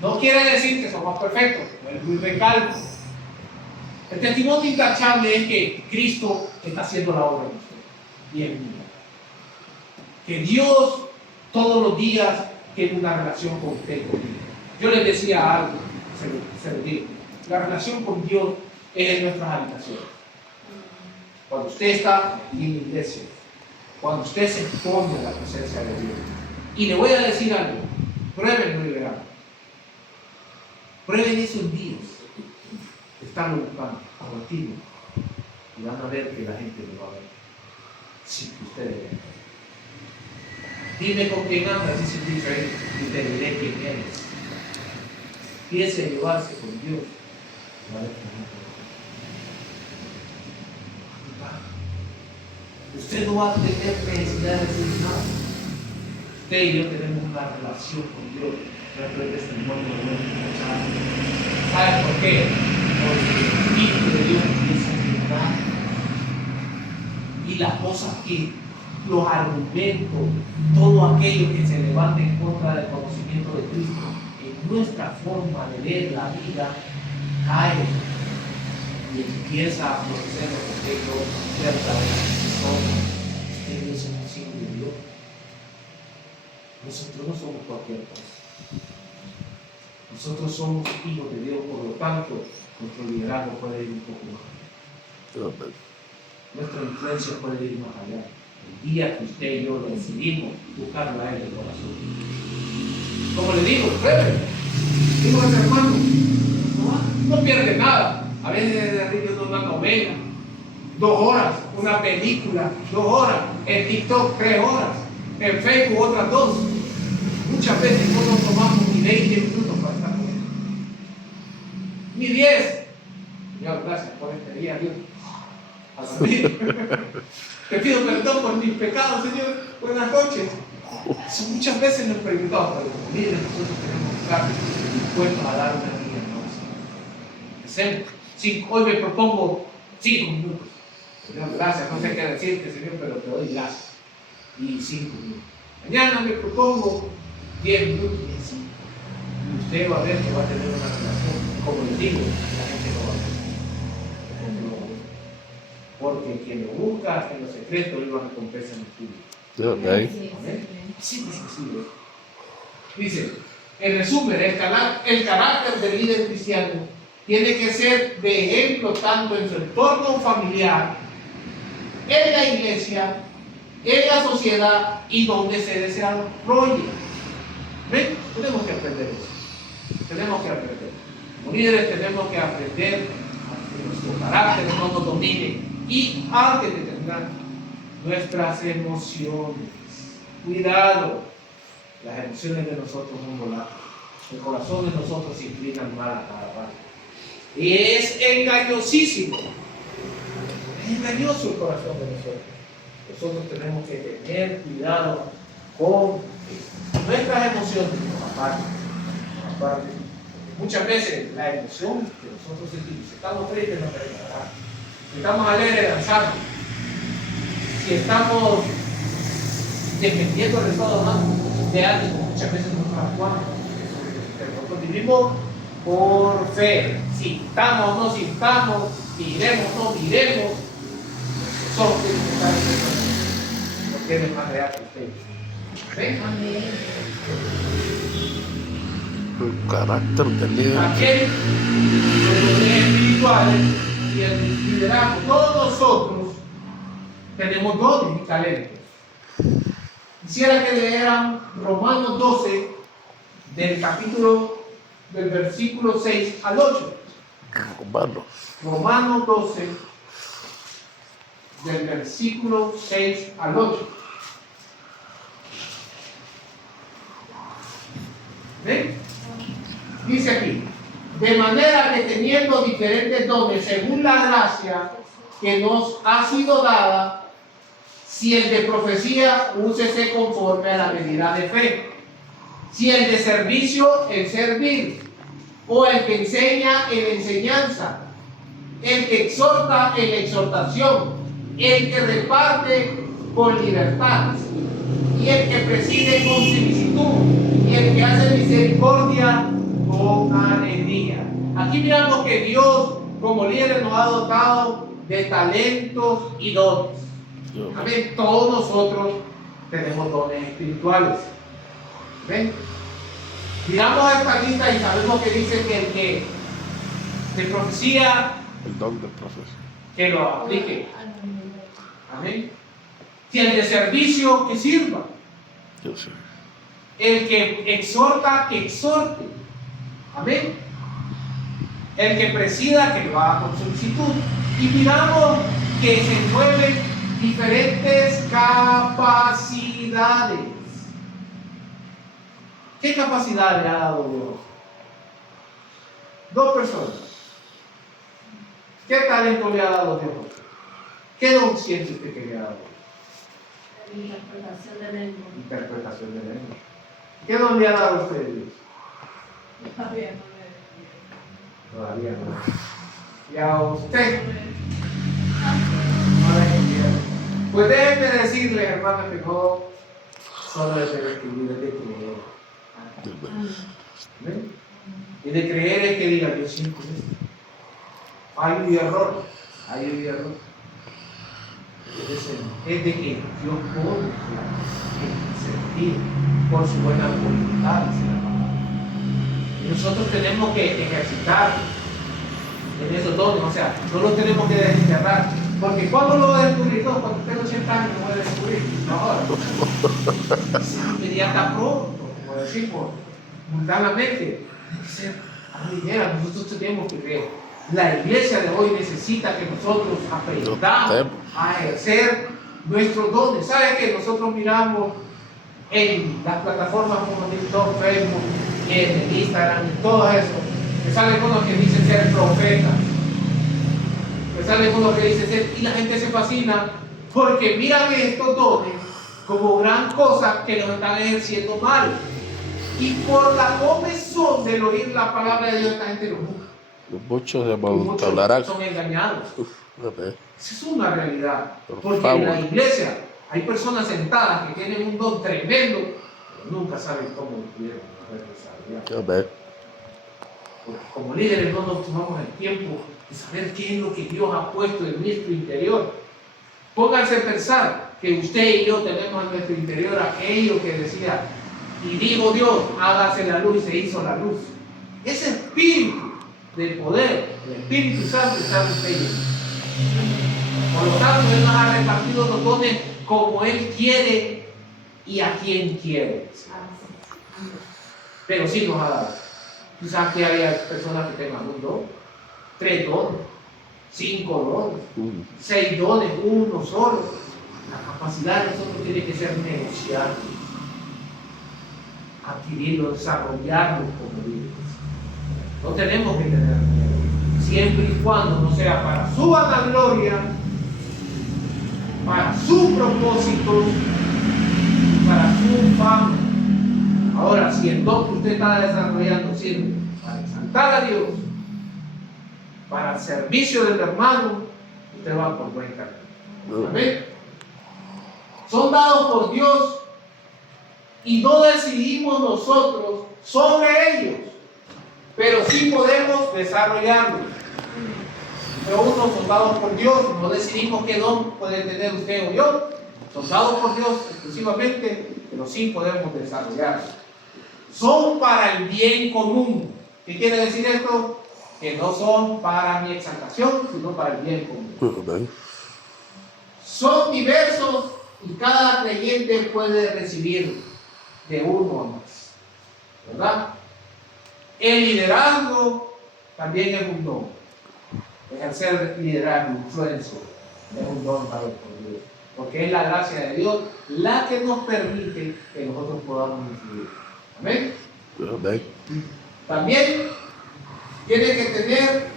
No quiere decir que somos perfectos, no es recalco. El testimonio intachable es que Cristo está haciendo la obra de usted y en mí. Que Dios todos los días tiene una relación con usted y conmigo. Yo les decía algo, se lo digo. La relación con Dios es en nuestras habitaciones. Cuando usted está en la iglesia, cuando usted se expone a la presencia de Dios. Y le voy a decir algo, pruébenlo y verán. Prueben esos días, están buscando, continuo, y van a ver que la gente lo va a ver, sin que ustedes vean. Dime con quién andas, dice Israel, y te diré quién eres. Empiece a llevarse con Dios. Usted no va a tener necesidad de decir nada. Usted y yo tenemos una relación con Dios. Nuestro testimonio de Dios. ¿Sabe por qué? Porque el Espíritu de Dios empieza a llenar. Y las cosas que, los argumentos, todo aquello que se levante en contra del conocimiento de Cristo, en nuestra forma de ver la vida, cae y empieza a florecer los efectos verdaderos. Ustedes son hijos de Dios. Nosotros no somos cualquier cosa. Nosotros somos hijos de Dios, por lo tanto, nuestro liderazgo puede ir un poco más allá. Nuestra influencia puede ir más allá. El día que usted y yo decidimos buscarlo a él en el corazón. Como le digo, pruébelo. Digo a ese hermano, no pierde nada. A veces de arriba una novela, 2 horas, una película, 2 horas, en TikTok 3 horas, en Facebook otras 2. Muchas veces no nos tomamos ni 20 minutos para estar con él. Ni 10. Señor, gracias por este día, Dios. Te pido perdón por mis pecados, Señor. Buenas noches. Eso muchas veces nos preguntamos, pero como líderes nosotros tenemos que estar dispuestos a dar una vida hermosa. Hoy me propongo 5 minutos. Señor, gracias. No sé qué decirte, Señor, pero te doy gracias. Y 5 minutos. Mañana me propongo 10 minutos y así. Y usted va a ver que va a tener una relación, como les digo, la gente no va a ver. Porque quien lo busca en lo secreto, él lo recompensa en el público. Ok. Amén. Así de sencillo. Dice, en resumen, el carácter del líder cristiano tiene que ser de ejemplo tanto en su entorno familiar, en la iglesia, en la sociedad y donde se desarrolle. ¿Ven? Tenemos que aprender eso. Tenemos que aprender. Como líderes tenemos que aprender a que nuestro carácter no nos domine. Y antes de terminar, nuestras emociones. Cuidado. Las emociones de nosotros son volátiles. El corazón de nosotros se inclina mal a cada parte. Y es engañosísimo. Es engañoso el corazón de nosotros. Nosotros tenemos que tener cuidado con nuestras emociones, aparte. Muchas veces la emoción que nosotros sentimos, si estamos tristes, nos regalará. Si estamos alegres, danzamos. Si estamos dependiendo del estado de ánimo, muchas veces nos actuamos. Nosotros vivimos por fe. Si estamos o no sintamos, miremos o no miremos, somos porque Él es más real que ustedes. ¿Ven? El carácter del líder. Aquel, los espirituales y el liderazgo, todos nosotros tenemos dones y talentos. Quisiera que leyeran Romanos 12, del versículo 6 al 8. Romanos 12, del versículo 6 al 8. ¿Ven? Dice aquí, de manera que teniendo diferentes dones según la gracia que nos ha sido dada, si el de profecía, úsese conforme a la medida de fe. Si el de servicio, el servir. O el que enseña, en enseñanza. El que exhorta, en exhortación. El que reparte, con libertad. Y el que preside, con solicitud. Y el que hace misericordia, con alegría. Aquí miramos que Dios, como líder, nos ha dotado de talentos y dones. Amén. Todos nosotros tenemos dones espirituales. ¿Ven? Miramos esta lista y sabemos que dice que el que de profecía, El don de profecía. que lo aplique. Amén. Si el de servicio, que sirva. Yo sé. El que exhorta, que exhorte. Amén. El que presida, que lo haga con solicitud. Y miramos que se mueven diferentes capacidades. ¿Qué capacidad le ha dado Dios? Dos personas. ¿Qué talento le ha dado Dios? ¿Qué don siente usted que le ha dado? Interpretación de lengua. Interpretación de lengua. ¿Qué don le ha dado a usted Dios? Todavía no. ¿Y a usted? Pues déjenme decirle, hermano, que no solo es de escribir, es de creer. ¿Ven? Y de creer es que diga, yo siento esto. Hay un error. Es de que Dios pone el sentir por su buena voluntad. Y nosotros tenemos que ejercitar en esos dones, o sea, no los tenemos que desenterrar. Porque ¿cuándo lo va a descubrir? No, cuando tengo 80 años lo voy a descubrir. No ahora. Inmediata pronto, como decimos, mundanamente. Tiene que ser a nosotros tenemos que creer. La iglesia de hoy necesita que nosotros aprendamos a ejercer nuestros dones. ¿Sabe que nosotros miramos en las plataformas como TikTok, Facebook, en Instagram, y todo eso? Me salen unos que dicen ser profetas. Me salen unos que dicen ser, y la gente se fascina porque miran estos dones como gran cosa que los están ejerciendo mal. Y por la comezón del oír la palabra de Dios, esta gente lo busca. Muchos hablarán. Son engañados. Okay. Esa es una realidad. Porque en la iglesia hay personas sentadas que tienen un don tremendo, Nunca saben cómo pudieron haber desarrollado. Amén. Porque como líderes no nos tomamos el tiempo de saber qué es lo que Dios ha puesto en nuestro interior. Pónganse a pensar que usted y yo tenemos en nuestro interior aquello que decía, y dijo Dios, hágase la luz, y se hizo la luz. Ese espíritu de poder, el Espíritu Santo está en usted. Por lo tanto, Él nos ha repartido los dones como Él quiere y a quien quiere. Pero sí nos ha dado. Quizás que haya personas que tengan un don, 3 dones, 5 dones, 6 dones, uno solo. La capacidad de nosotros tiene que ser negociable, adquirirlo, desarrollarlo como líderes. No tenemos que tener miedo, siempre y cuando no sea para su vanagloria, para su propósito, para su fama. Ahora, si el don que usted está desarrollando sirve para exaltar a Dios, para el servicio del hermano, usted va por buen camino. Amén. Son dados por Dios y no decidimos nosotros sobre ellos, pero sí podemos desarrollarlos. Pero unos son dados por Dios, no decidimos qué don puede tener usted o yo, son dados por Dios exclusivamente, pero sí podemos desarrollarlos. Son para el bien común. ¿Qué quiere decir esto? Que no son para mi exaltación, sino para el bien común. Son diversos y cada creyente puede recibir de uno o más, ¿verdad? El liderazgo también es un don. Ejercer liderazgo, influencia, es un don dado por Dios, porque es la gracia de Dios la que nos permite que nosotros podamos influir. Amén. Amén. También tiene que tener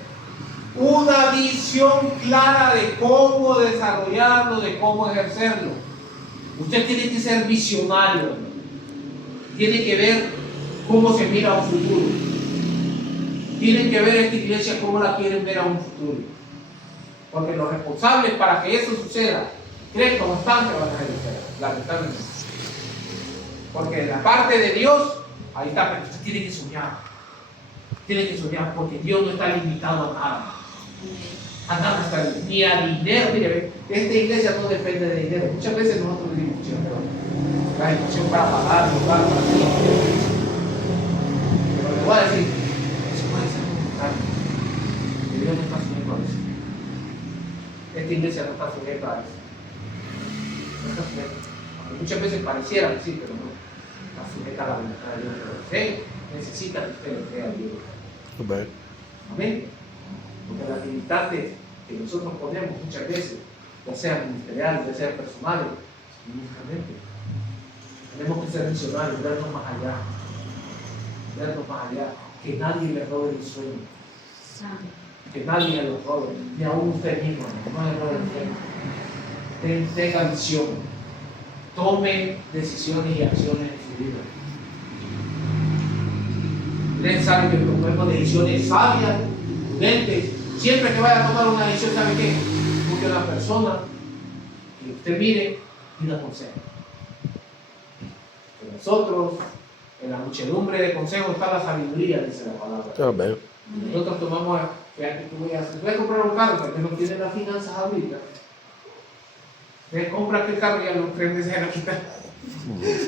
una visión clara de cómo desarrollarlo, de cómo ejercerlo. Usted tiene que ser visionario, tiene que ver cómo se mira a un futuro, tienen que ver esta iglesia cómo la quieren ver a un futuro, porque los responsables para que eso suceda, crezcan o están, que van a ser ustedes, lamentablemente. Porque en la parte de Dios, ahí está, pero usted tiene que soñar, porque Dios no está limitado a nada. A nada está, ni a dinero. Mire, esta iglesia no depende de dinero. Muchas veces nosotros decimos, pero la educación para pagar, para ti. Pero le voy a decir, eso puede ser voluntario. Dios no está sujeto a eso. Esta iglesia no está sujeta a eso. No está sujeta. Aunque muchas veces pareciera que sí, pero no. Está sujeta a la voluntad de Dios. Pero usted necesita que usted le crea a Dios. Amén. Amén. Porque las limitantes que nosotros ponemos muchas veces, ya sean ministeriales, ya sean personales, únicamente, tenemos que ser misionarios, vernos más allá, que nadie le robe el sueño, que nadie lo robe, ni aún usted mismo, no le robe el sueño. Tenga visión, tome decisiones y acciones en su vida. Ustedes saben que tomemos decisiones sabias, prudentes. Siempre que vaya a tomar una decisión, ¿sabe qué? Busque a una persona que usted mire y la consejo. Que nosotros, en la muchedumbre de consejos está la sabiduría, dice la palabra. Amén. Nosotros tomamos, fíjate, tú voy a comprar un carro, que no tiene las finanzas ahorita. Usted compra aquel carro y a los 3 meses se lo quitan.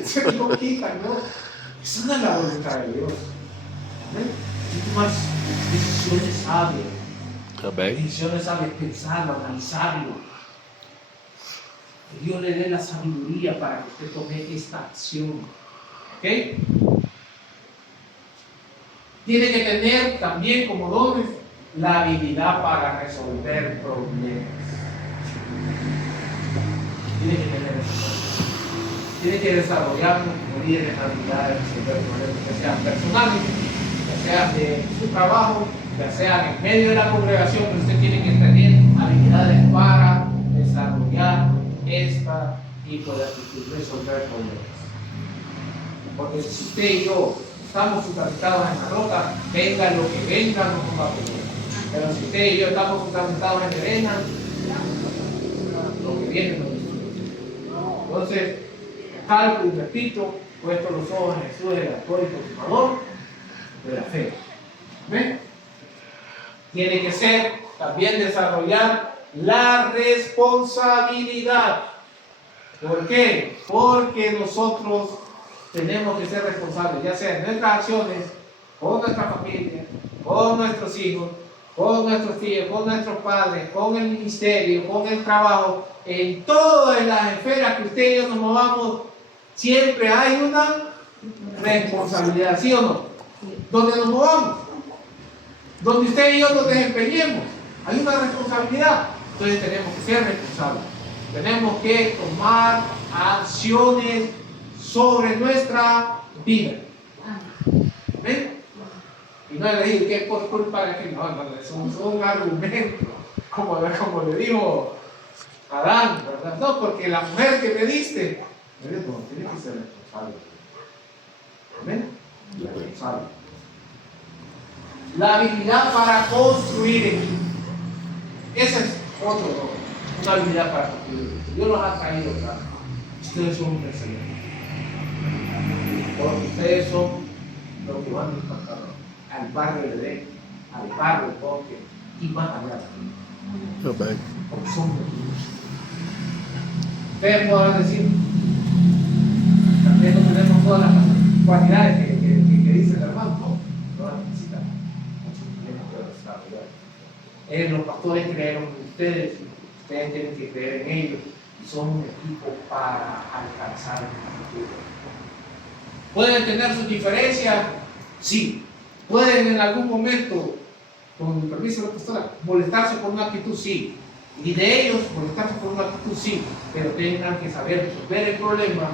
Se lo quitan, ¿no? Esa no es la voluntad de Dios. Y tomas decisiones sabias. Amén. Decisiones sabias, pensarlo, analizarlo. Que Dios le dé la sabiduría para que usted tome esta acción. ¿Ok? Tiene que tener también como dones la habilidad para resolver problemas. Tiene que tener eso. Tiene que desarrollar como líder esa habilidad de resolver problemas, que sean personales, ya sea de su trabajo, ya sea en medio de la congregación, pero usted tiene que tener habilidades para desarrollar este tipo de actitud, resolver problemas. Porque si usted y yo estamos fundamentados en la roca, venga lo que venga, no nos va a poder. Pero si usted y yo estamos fundamentados en arena, lo que viene nos destruye. Entonces, recalco y repito, puesto los ojos en Jesús, el autor y consumador de la fe. ¿Ven? Tiene que ser también desarrollar la responsabilidad. ¿Por qué? Porque nosotros tenemos que ser responsables, ya sea en nuestras acciones, con nuestra familia, con nuestros hijos, con nuestros tíos, con nuestros padres, con el ministerio, con el trabajo, en todas las esferas que usted y yo nos movamos, siempre hay una responsabilidad, ¿sí o no? Donde nos movamos, donde usted y yo nos desempeñemos, hay una responsabilidad. Entonces tenemos que ser responsables, tenemos que tomar acciones sobre nuestra vida. ¿Ven? Y no le digo que es por culpa de que no, es un argumento, como le dijo Adán, ¿verdad? No, porque la mujer que me diste, no, tiene que ser responsable. ¿Ven? Responsable. La habilidad para construir equipo. Esa es una habilidad para construir equipo. Dios los ha traído acá. Ustedes son un excelente. Porque ustedes son los que van a impactar al barrio de Edén, al barrio de Bosque y más allá. Amén. Porque son los niños. Ustedes podrán decir, también no tenemos todas las cualidades que dice el hermano, no las necesitan. Los pastores creyeron en ustedes, ustedes tienen que creer en ellos y son un equipo para alcanzar el objetivo. ¿Pueden tener sus diferencias? Sí. ¿Pueden en algún momento, con el permiso de la pastora, molestarse por una actitud? Sí. Y de ellos molestarse por una actitud, sí, pero tengan que saber resolver el problema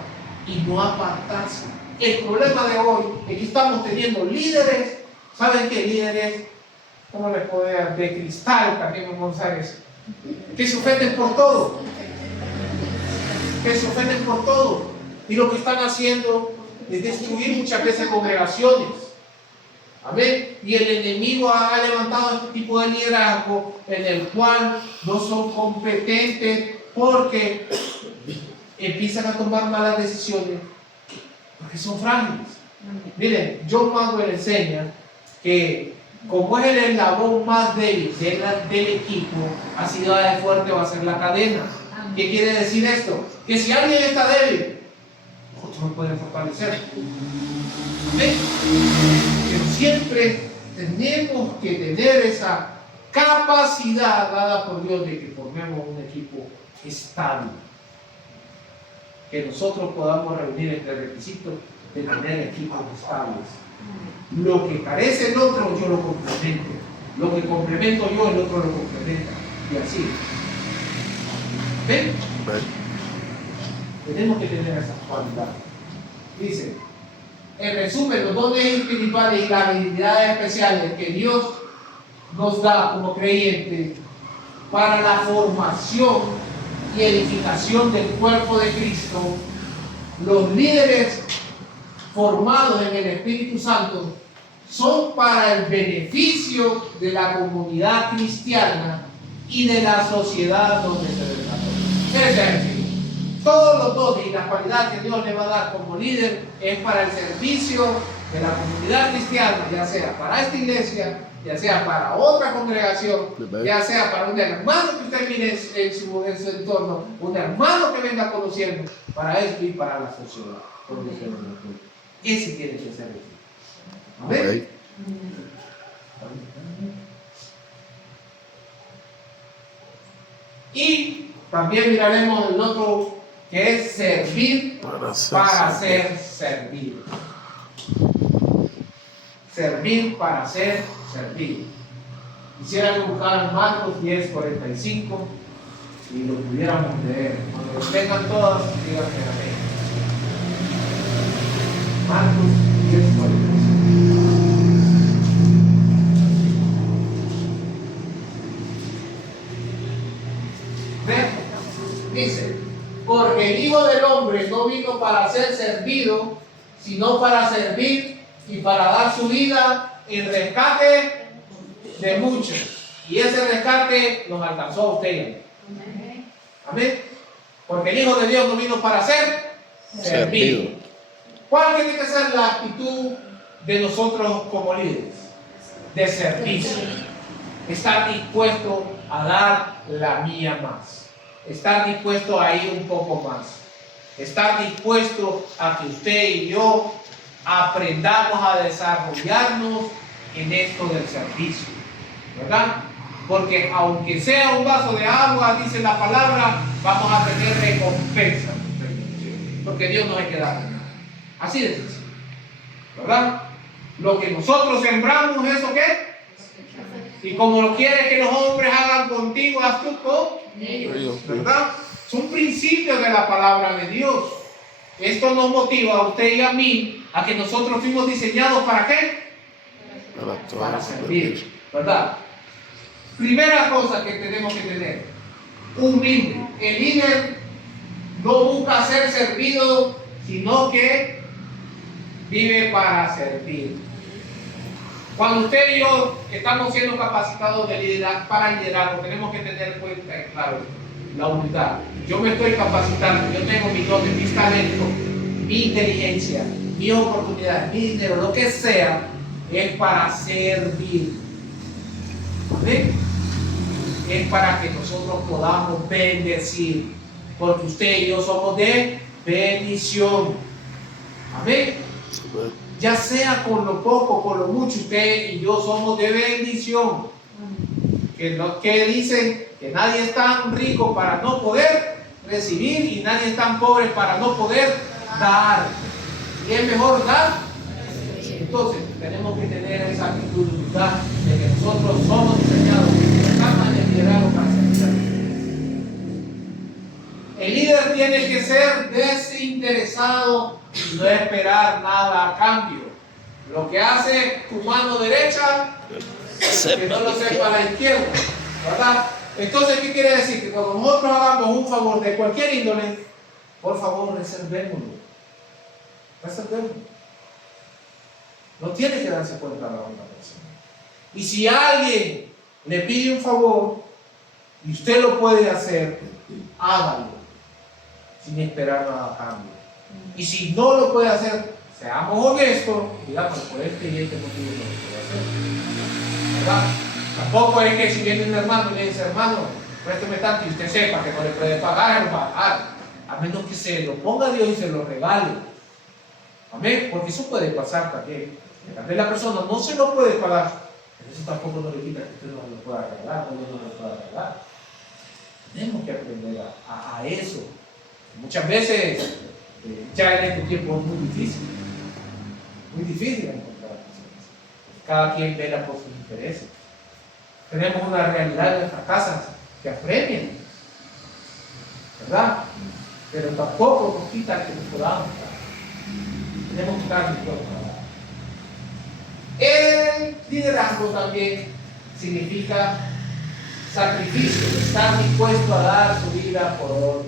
y no apartarse. El problema de hoy es que estamos teniendo líderes, ¿saben qué? Líderes, ¿cómo les puedo decir? De cristal, también vamos a decir, que se ofenden por todo. Que se ofenden por todo. Y lo que están haciendo es destruir muchas veces congregaciones. Amén. Y el enemigo ha levantado este tipo de liderazgo en el cual no son competentes porque empiezan a tomar malas decisiones porque son frágiles. Miren, John Maxwell enseña que como es el eslabón más débil del equipo, así de fuerte va a ser la cadena. ¿Qué quiere decir esto? Que si alguien está débil, otros pueden fortalecer. ¿Ven? Pero siempre tenemos que tener esa capacidad dada por Dios de que formemos un equipo estable. Que nosotros podamos reunir entre requisitos de tener equipos estables. Lo que carece el otro, yo lo complemento. Lo que complemento yo, el otro lo complementa. Y así. ¿Ven? Tenemos que tener esa cualidad. Dice, en resumen, los dones espirituales y las habilidades especiales que Dios nos da como creyentes para la formación y edificación del cuerpo de Cristo, los líderes formados en el Espíritu Santo son para el beneficio de la comunidad cristiana y de la sociedad donde se desarrolla. Es decir, todos los dones y las cualidades que Dios le va a dar como líder es para el servicio de la comunidad cristiana, ya sea para esta iglesia, ya sea para otra congregación, ya sea para un hermano que usted mire en su entorno, un hermano que venga conociendo, para eso y para la sociedad. Ese tiene que ser el fin. ¿Amén? Y también miraremos el otro, que es servir para ser servido. Servir para ser servido. Quisiera que buscaran Marcos 10:45 y lo pudiéramos leer. Cuando lo tengan todas, díganme amén. Marcos 10:45. Dice, porque el Hijo del Hombre no vino para ser servido, sino para servir y para dar su vida en rescate de muchos. Y ese rescate nos alcanzó a usted y a mí. Amén. Porque el Hijo de Dios no vino para ser servido. ¿Cuál tiene que ser la actitud de nosotros como líderes? De servicio. Estar dispuesto a dar la mía más. Estar dispuesto a ir un poco más. Estar dispuesto a que usted y yo aprendamos a desarrollarnos en esto del servicio, ¿verdad? Porque aunque sea un vaso de agua, dice la palabra, vamos a tener recompensa, porque Dios no hay que dar nada. Así de sencillo, ¿verdad? Lo que nosotros sembramos, ¿eso qué? Y como lo quieres que los hombres hagan contigo, haz tú con ellos, ¿verdad? Son principios de la palabra de Dios. Esto nos motiva a usted y a mí a que nosotros fuimos diseñados ¿para qué? Para servir, ¿verdad? Primera cosa que tenemos que tener, humilde. El líder no busca ser servido, sino que vive para servir. Cuando usted y yo estamos siendo capacitados de liderazgo, para liderazgo, tenemos que tener en cuenta, claro, la humildad. Yo me estoy capacitando, yo tengo mis dones, mis talentos, mi inteligencia, mis oportunidades, mi dinero, lo que sea, es para servir. ¿Amén? Es para que nosotros podamos bendecir, porque usted y yo somos de bendición. Amén. Ya sea con lo poco, con lo mucho, usted y yo somos de bendición. Que dicen que nadie es tan rico para no poder recibir y nadie es tan pobre para no poder dar. Y es mejor dar. Entonces tenemos que tener esa actitud de humildad de que nosotros somos diseñados de liderazgo para servir. El líder tiene que ser desinteresado y no esperar nada a cambio. Lo que hace tu mano derecha, que no lo sepa la izquierda, ¿verdad? Entonces, ¿qué quiere decir? Que cuando nosotros hagamos un favor de cualquier índole, por favor, reservémoslo. Reservémoslo. No tiene que darse cuenta de la otra persona. Y si alguien le pide un favor y usted lo puede hacer, hágalo sin esperar nada a cambio. Y si no lo puede hacer, seamos honestos, digamos, por este y este motivo no lo puede hacer, ¿verdad? Tampoco es que si viene un hermano y le dice, hermano, présteme tanto y usted sepa que no le puede pagar, lo va a pagar, a menos que se lo ponga a Dios y se lo regale. Amén, porque eso puede pasar también. Tal vez la persona no se lo puede pagar, pero eso tampoco no le quita que usted no lo pueda regalar, no lo pueda regalar. Tenemos que aprender a eso. Muchas veces, ya en este tiempo es muy difícil encontrar personas. Cada quien vela por sus intereses. Tenemos una realidad en nuestras casas que apremian, ¿verdad? Pero tampoco nos quita que nos podamos dar. Tenemos que estar dispuestos a dar. El liderazgo también significa sacrificio, estar dispuesto a dar su vida por otros.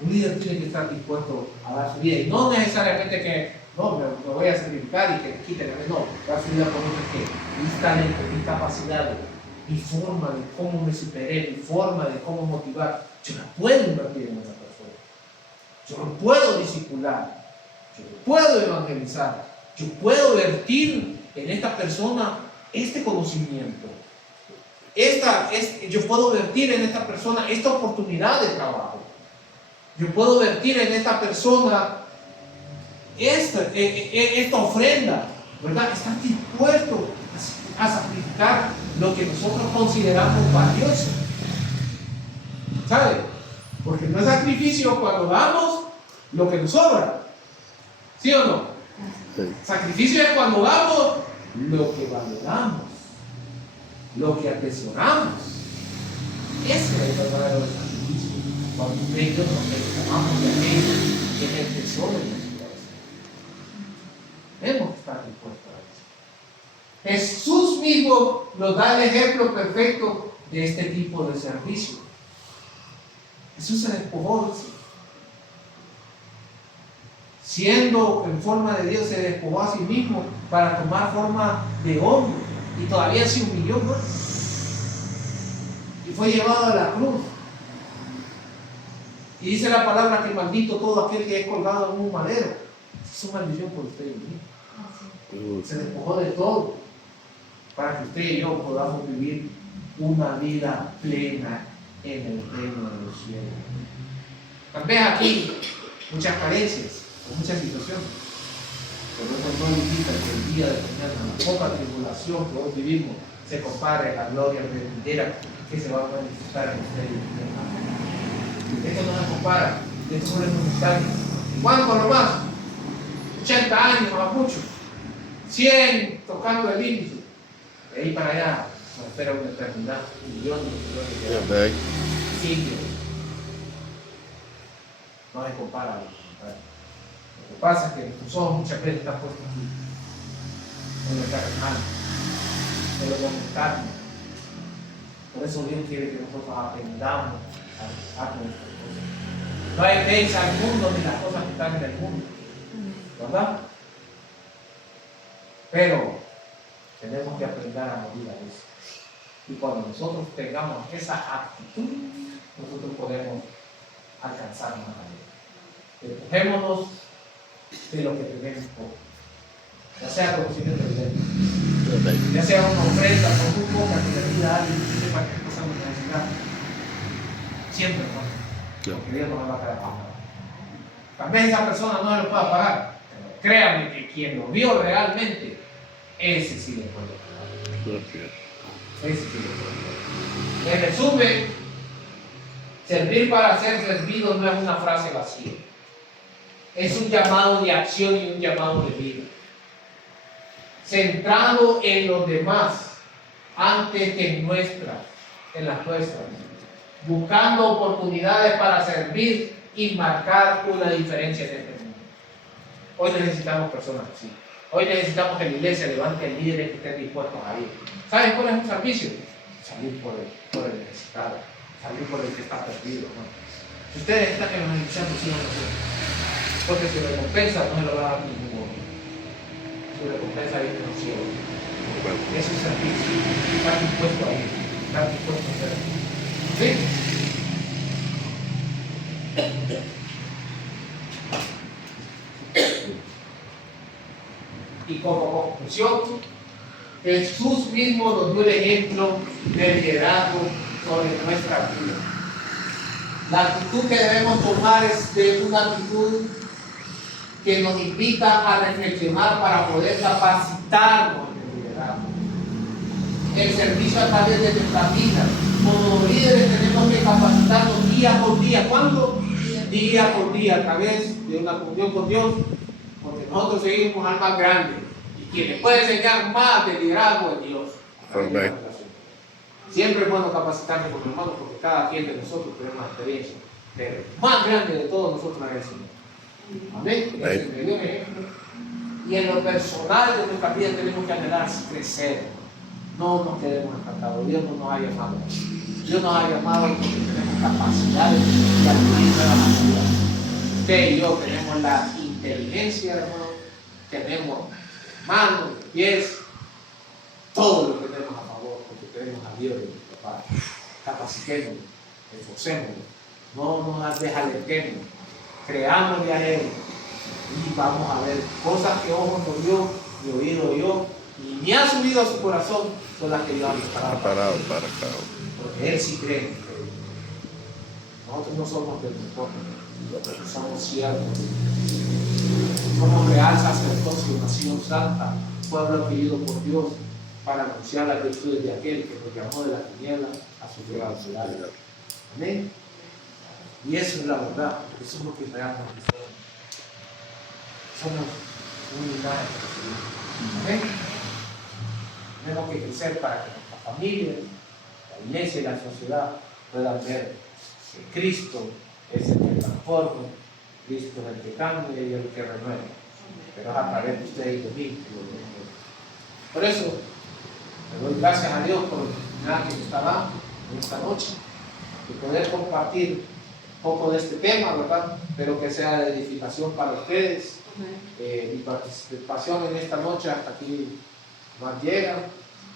Un líder tiene que estar dispuesto a dar su vida, y no necesariamente que no, me voy a sacrificar y que quiten, no, dar su vida por otros, que mis talentos, mis capacidades, mi forma de cómo me superé, mi forma de cómo motivar, yo la puedo invertir en esa persona, yo lo puedo discipular, yo lo puedo evangelizar, yo puedo vertir en esta persona este conocimiento, yo puedo vertir en esta persona esta oportunidad de trabajo, yo puedo vertir en esta persona esta ofrenda, ¿verdad? Están dispuestos a sacrificar lo que nosotros consideramos valioso, ¿sabe? Porque no es sacrificio cuando damos lo que nos sobra, ¿sí o no? Sí. Sacrificio es cuando damos lo que valoramos, lo que atesoramos. Ese es el verdadero sacrificio. Cuando usted y yo nos amamos de aquello que es el tesoro de nuestra vida. Debemos estar dispuestos a eso. Jesús mismo nos da el ejemplo perfecto de este tipo de servicio. Jesús se despojó de eso. Siendo en forma de Dios, se despojó a sí mismo para tomar forma de hombre, y todavía se humilló más y fue llevado a la cruz. Y dice la palabra que maldito todo aquel que es colgado en un madero. Eso es maldición por usted y mí. Uh, Se despojó de todo para que usted y yo podamos vivir una vida plena en el reino de los cielos. Tal vez aquí muchas carencias, muchas situaciones, pero eso no limita que el día de mañana la poca tribulación que hoy vivimos se compare a la gloria venidera que se va a manifestar en usted y en usted. Esto no se compara, esto solo es momentáneo. ¿Cuánto lo más? 80 años, más mucho. 100 tocando el índice. De ahí para allá nos espera una eternidad, millones y millones de yeah, años. bag. Siglos. No se compara. Lo que pasa es que nuestros ojos muchas veces están puestos aquí, en lo terrenal, en lo momentáneo. Por eso Dios quiere que nosotros aprendamos a nuestras cosas. No hay pensa al mundo ni las cosas que están en el mundo, ¿verdad? Pero tenemos que aprender a morir a eso. Y cuando nosotros tengamos esa actitud, nosotros podemos alcanzar más allá. Despojémonos de lo que tenemos poco, ya sea conocimiento de Dios, Yeah, bag. ya sea una ofrenda por muy poca que le ayuda a alguien que sepa que cosa nos necesita. Siempre, hermano, porque Dios no me va a quedar pagado. Tal vez esa persona no se lo pueda pagar, pero créanme que quien lo vio realmente, ese sí le puede pagar. Okay. Ese sí le puede pagar. En resumen, servir para ser servido no es una frase vacía. Es un llamado de acción y un llamado de vida. Centrado en los demás antes que en las nuestras. Buscando oportunidades para servir y marcar una diferencia en este mundo. Hoy necesitamos personas así. Hoy necesitamos que la iglesia levante líderes que estén dispuestos a ir. ¿Saben cuál es un servicio? Salir por el necesitado, salir por el que está perdido, ¿no? Si ustedes están evangelizando, sigan haciendo. Porque su recompensa no se lo va a dar ningún hombre. Su recompensa viene en los cielos. Well, Es un servicio. Estar dispuesto a ir, estar dispuesto a hacerlo. ¿Sí? Y como conclusión, Jesús mismo nos dio el ejemplo de liderazgo sobre nuestra vida. La actitud que debemos tomar es de una actitud que nos invita a reflexionar para poder capacitarnos en el liderazgo. El servicio a través de nuestra vida. Como líderes tenemos que capacitarnos día por día. ¿Cuándo? Día por día, a través de una comunión con Dios. Porque nosotros seguimos al más grande. Y quien le puede enseñar más de liderazgo es Dios. Amén. Siempre es bueno capacitarnos con hermanos porque cada quien de nosotros tenemos experiencia. Pero el más grande de todos nosotros es el Señor. Amén. Amén. Ese me dio un ejemplo. Y en lo personal de nuestra vida tenemos que anhelar crecer. No nos quedemos estancados. Dios no nos ha llamado. Dios nos ha llamado porque tenemos capacidades de adquirir nuevas habilidades. Usted y yo tenemos la inteligencia, hermano. Tenemos manos, pies, todo lo que tenemos a favor porque tenemos a Dios y nuestro Padre. Capacitémonos, esforcémonos, no nos desalentemos, creámosle a Él y vamos a ver cosas que ojo no vio, ni oído oyó, ni ha subido a su corazón, son las que Dios ha preparado. parado para acá. Porque Él sí cree en usted. Nosotros no somos de nosotros, somos siervos. Somos real sacerdocio, nación santa, pueblo adquirido por Dios, para anunciar las virtudes de aquel que nos llamó de la tiniebla a su gran ciudad. Amén. Y eso es la verdad, eso es lo que realmente somos. Somos un linaje. Amén. Tenemos que crecer para que nuestra familia, la iglesia y la sociedad puedan ver que Cristo es el que transforma, Cristo es el que cambia y el que renueva. Pero es a través de ustedes y de mí que lo tenemos. Por eso, le doy gracias a Dios por la oportunidad que me está dando en esta noche de poder compartir un poco de este tema, ¿verdad? Espero que sea de edificación para ustedes. Mi participación en esta noche hasta aquí más llega,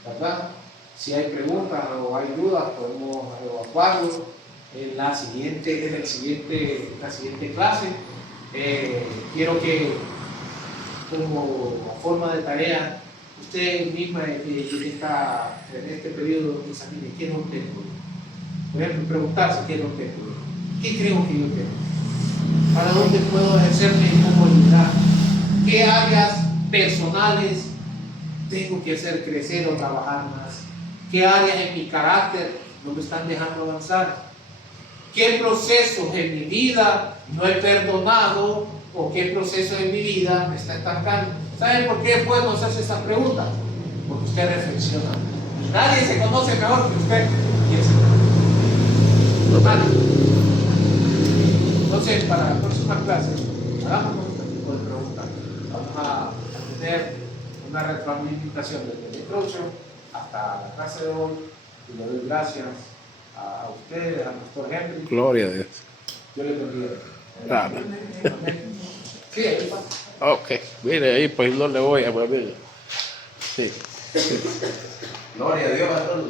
¿verdad? Si hay preguntas o hay dudas, podemos evacuarlo en la siguiente clase. Quiero que como forma de tarea, usted misma en este periodo examine qué no tengo. Por ejemplo, preguntarse qué no tengo. ¿Qué creo que yo tengo? ¿Para dónde puedo ejercerme como ayudar? ¿Qué áreas personales tengo que hacer crecer o trabajar más? ¿Qué áreas en mi carácter no me están dejando avanzar? ¿Qué procesos en mi vida no he perdonado o qué proceso en mi vida me está estancando? ¿Saben por qué es bueno hacerse estas preguntas? Porque usted reflexiona. Nadie se conoce mejor que usted. Nadie. Entonces, para la próxima clase, hagamos este tipo de preguntas. Vamos a tener una retroalimentación desde el introducción hasta la clase de hoy. Y le doy gracias a ustedes, al pastor Henry. Gloria a Dios. Yo le bendiga. Claro. Sí, ahí va. Ok, mire ahí, pues no le voy a mover. Sí. Gloria a Dios, a todos.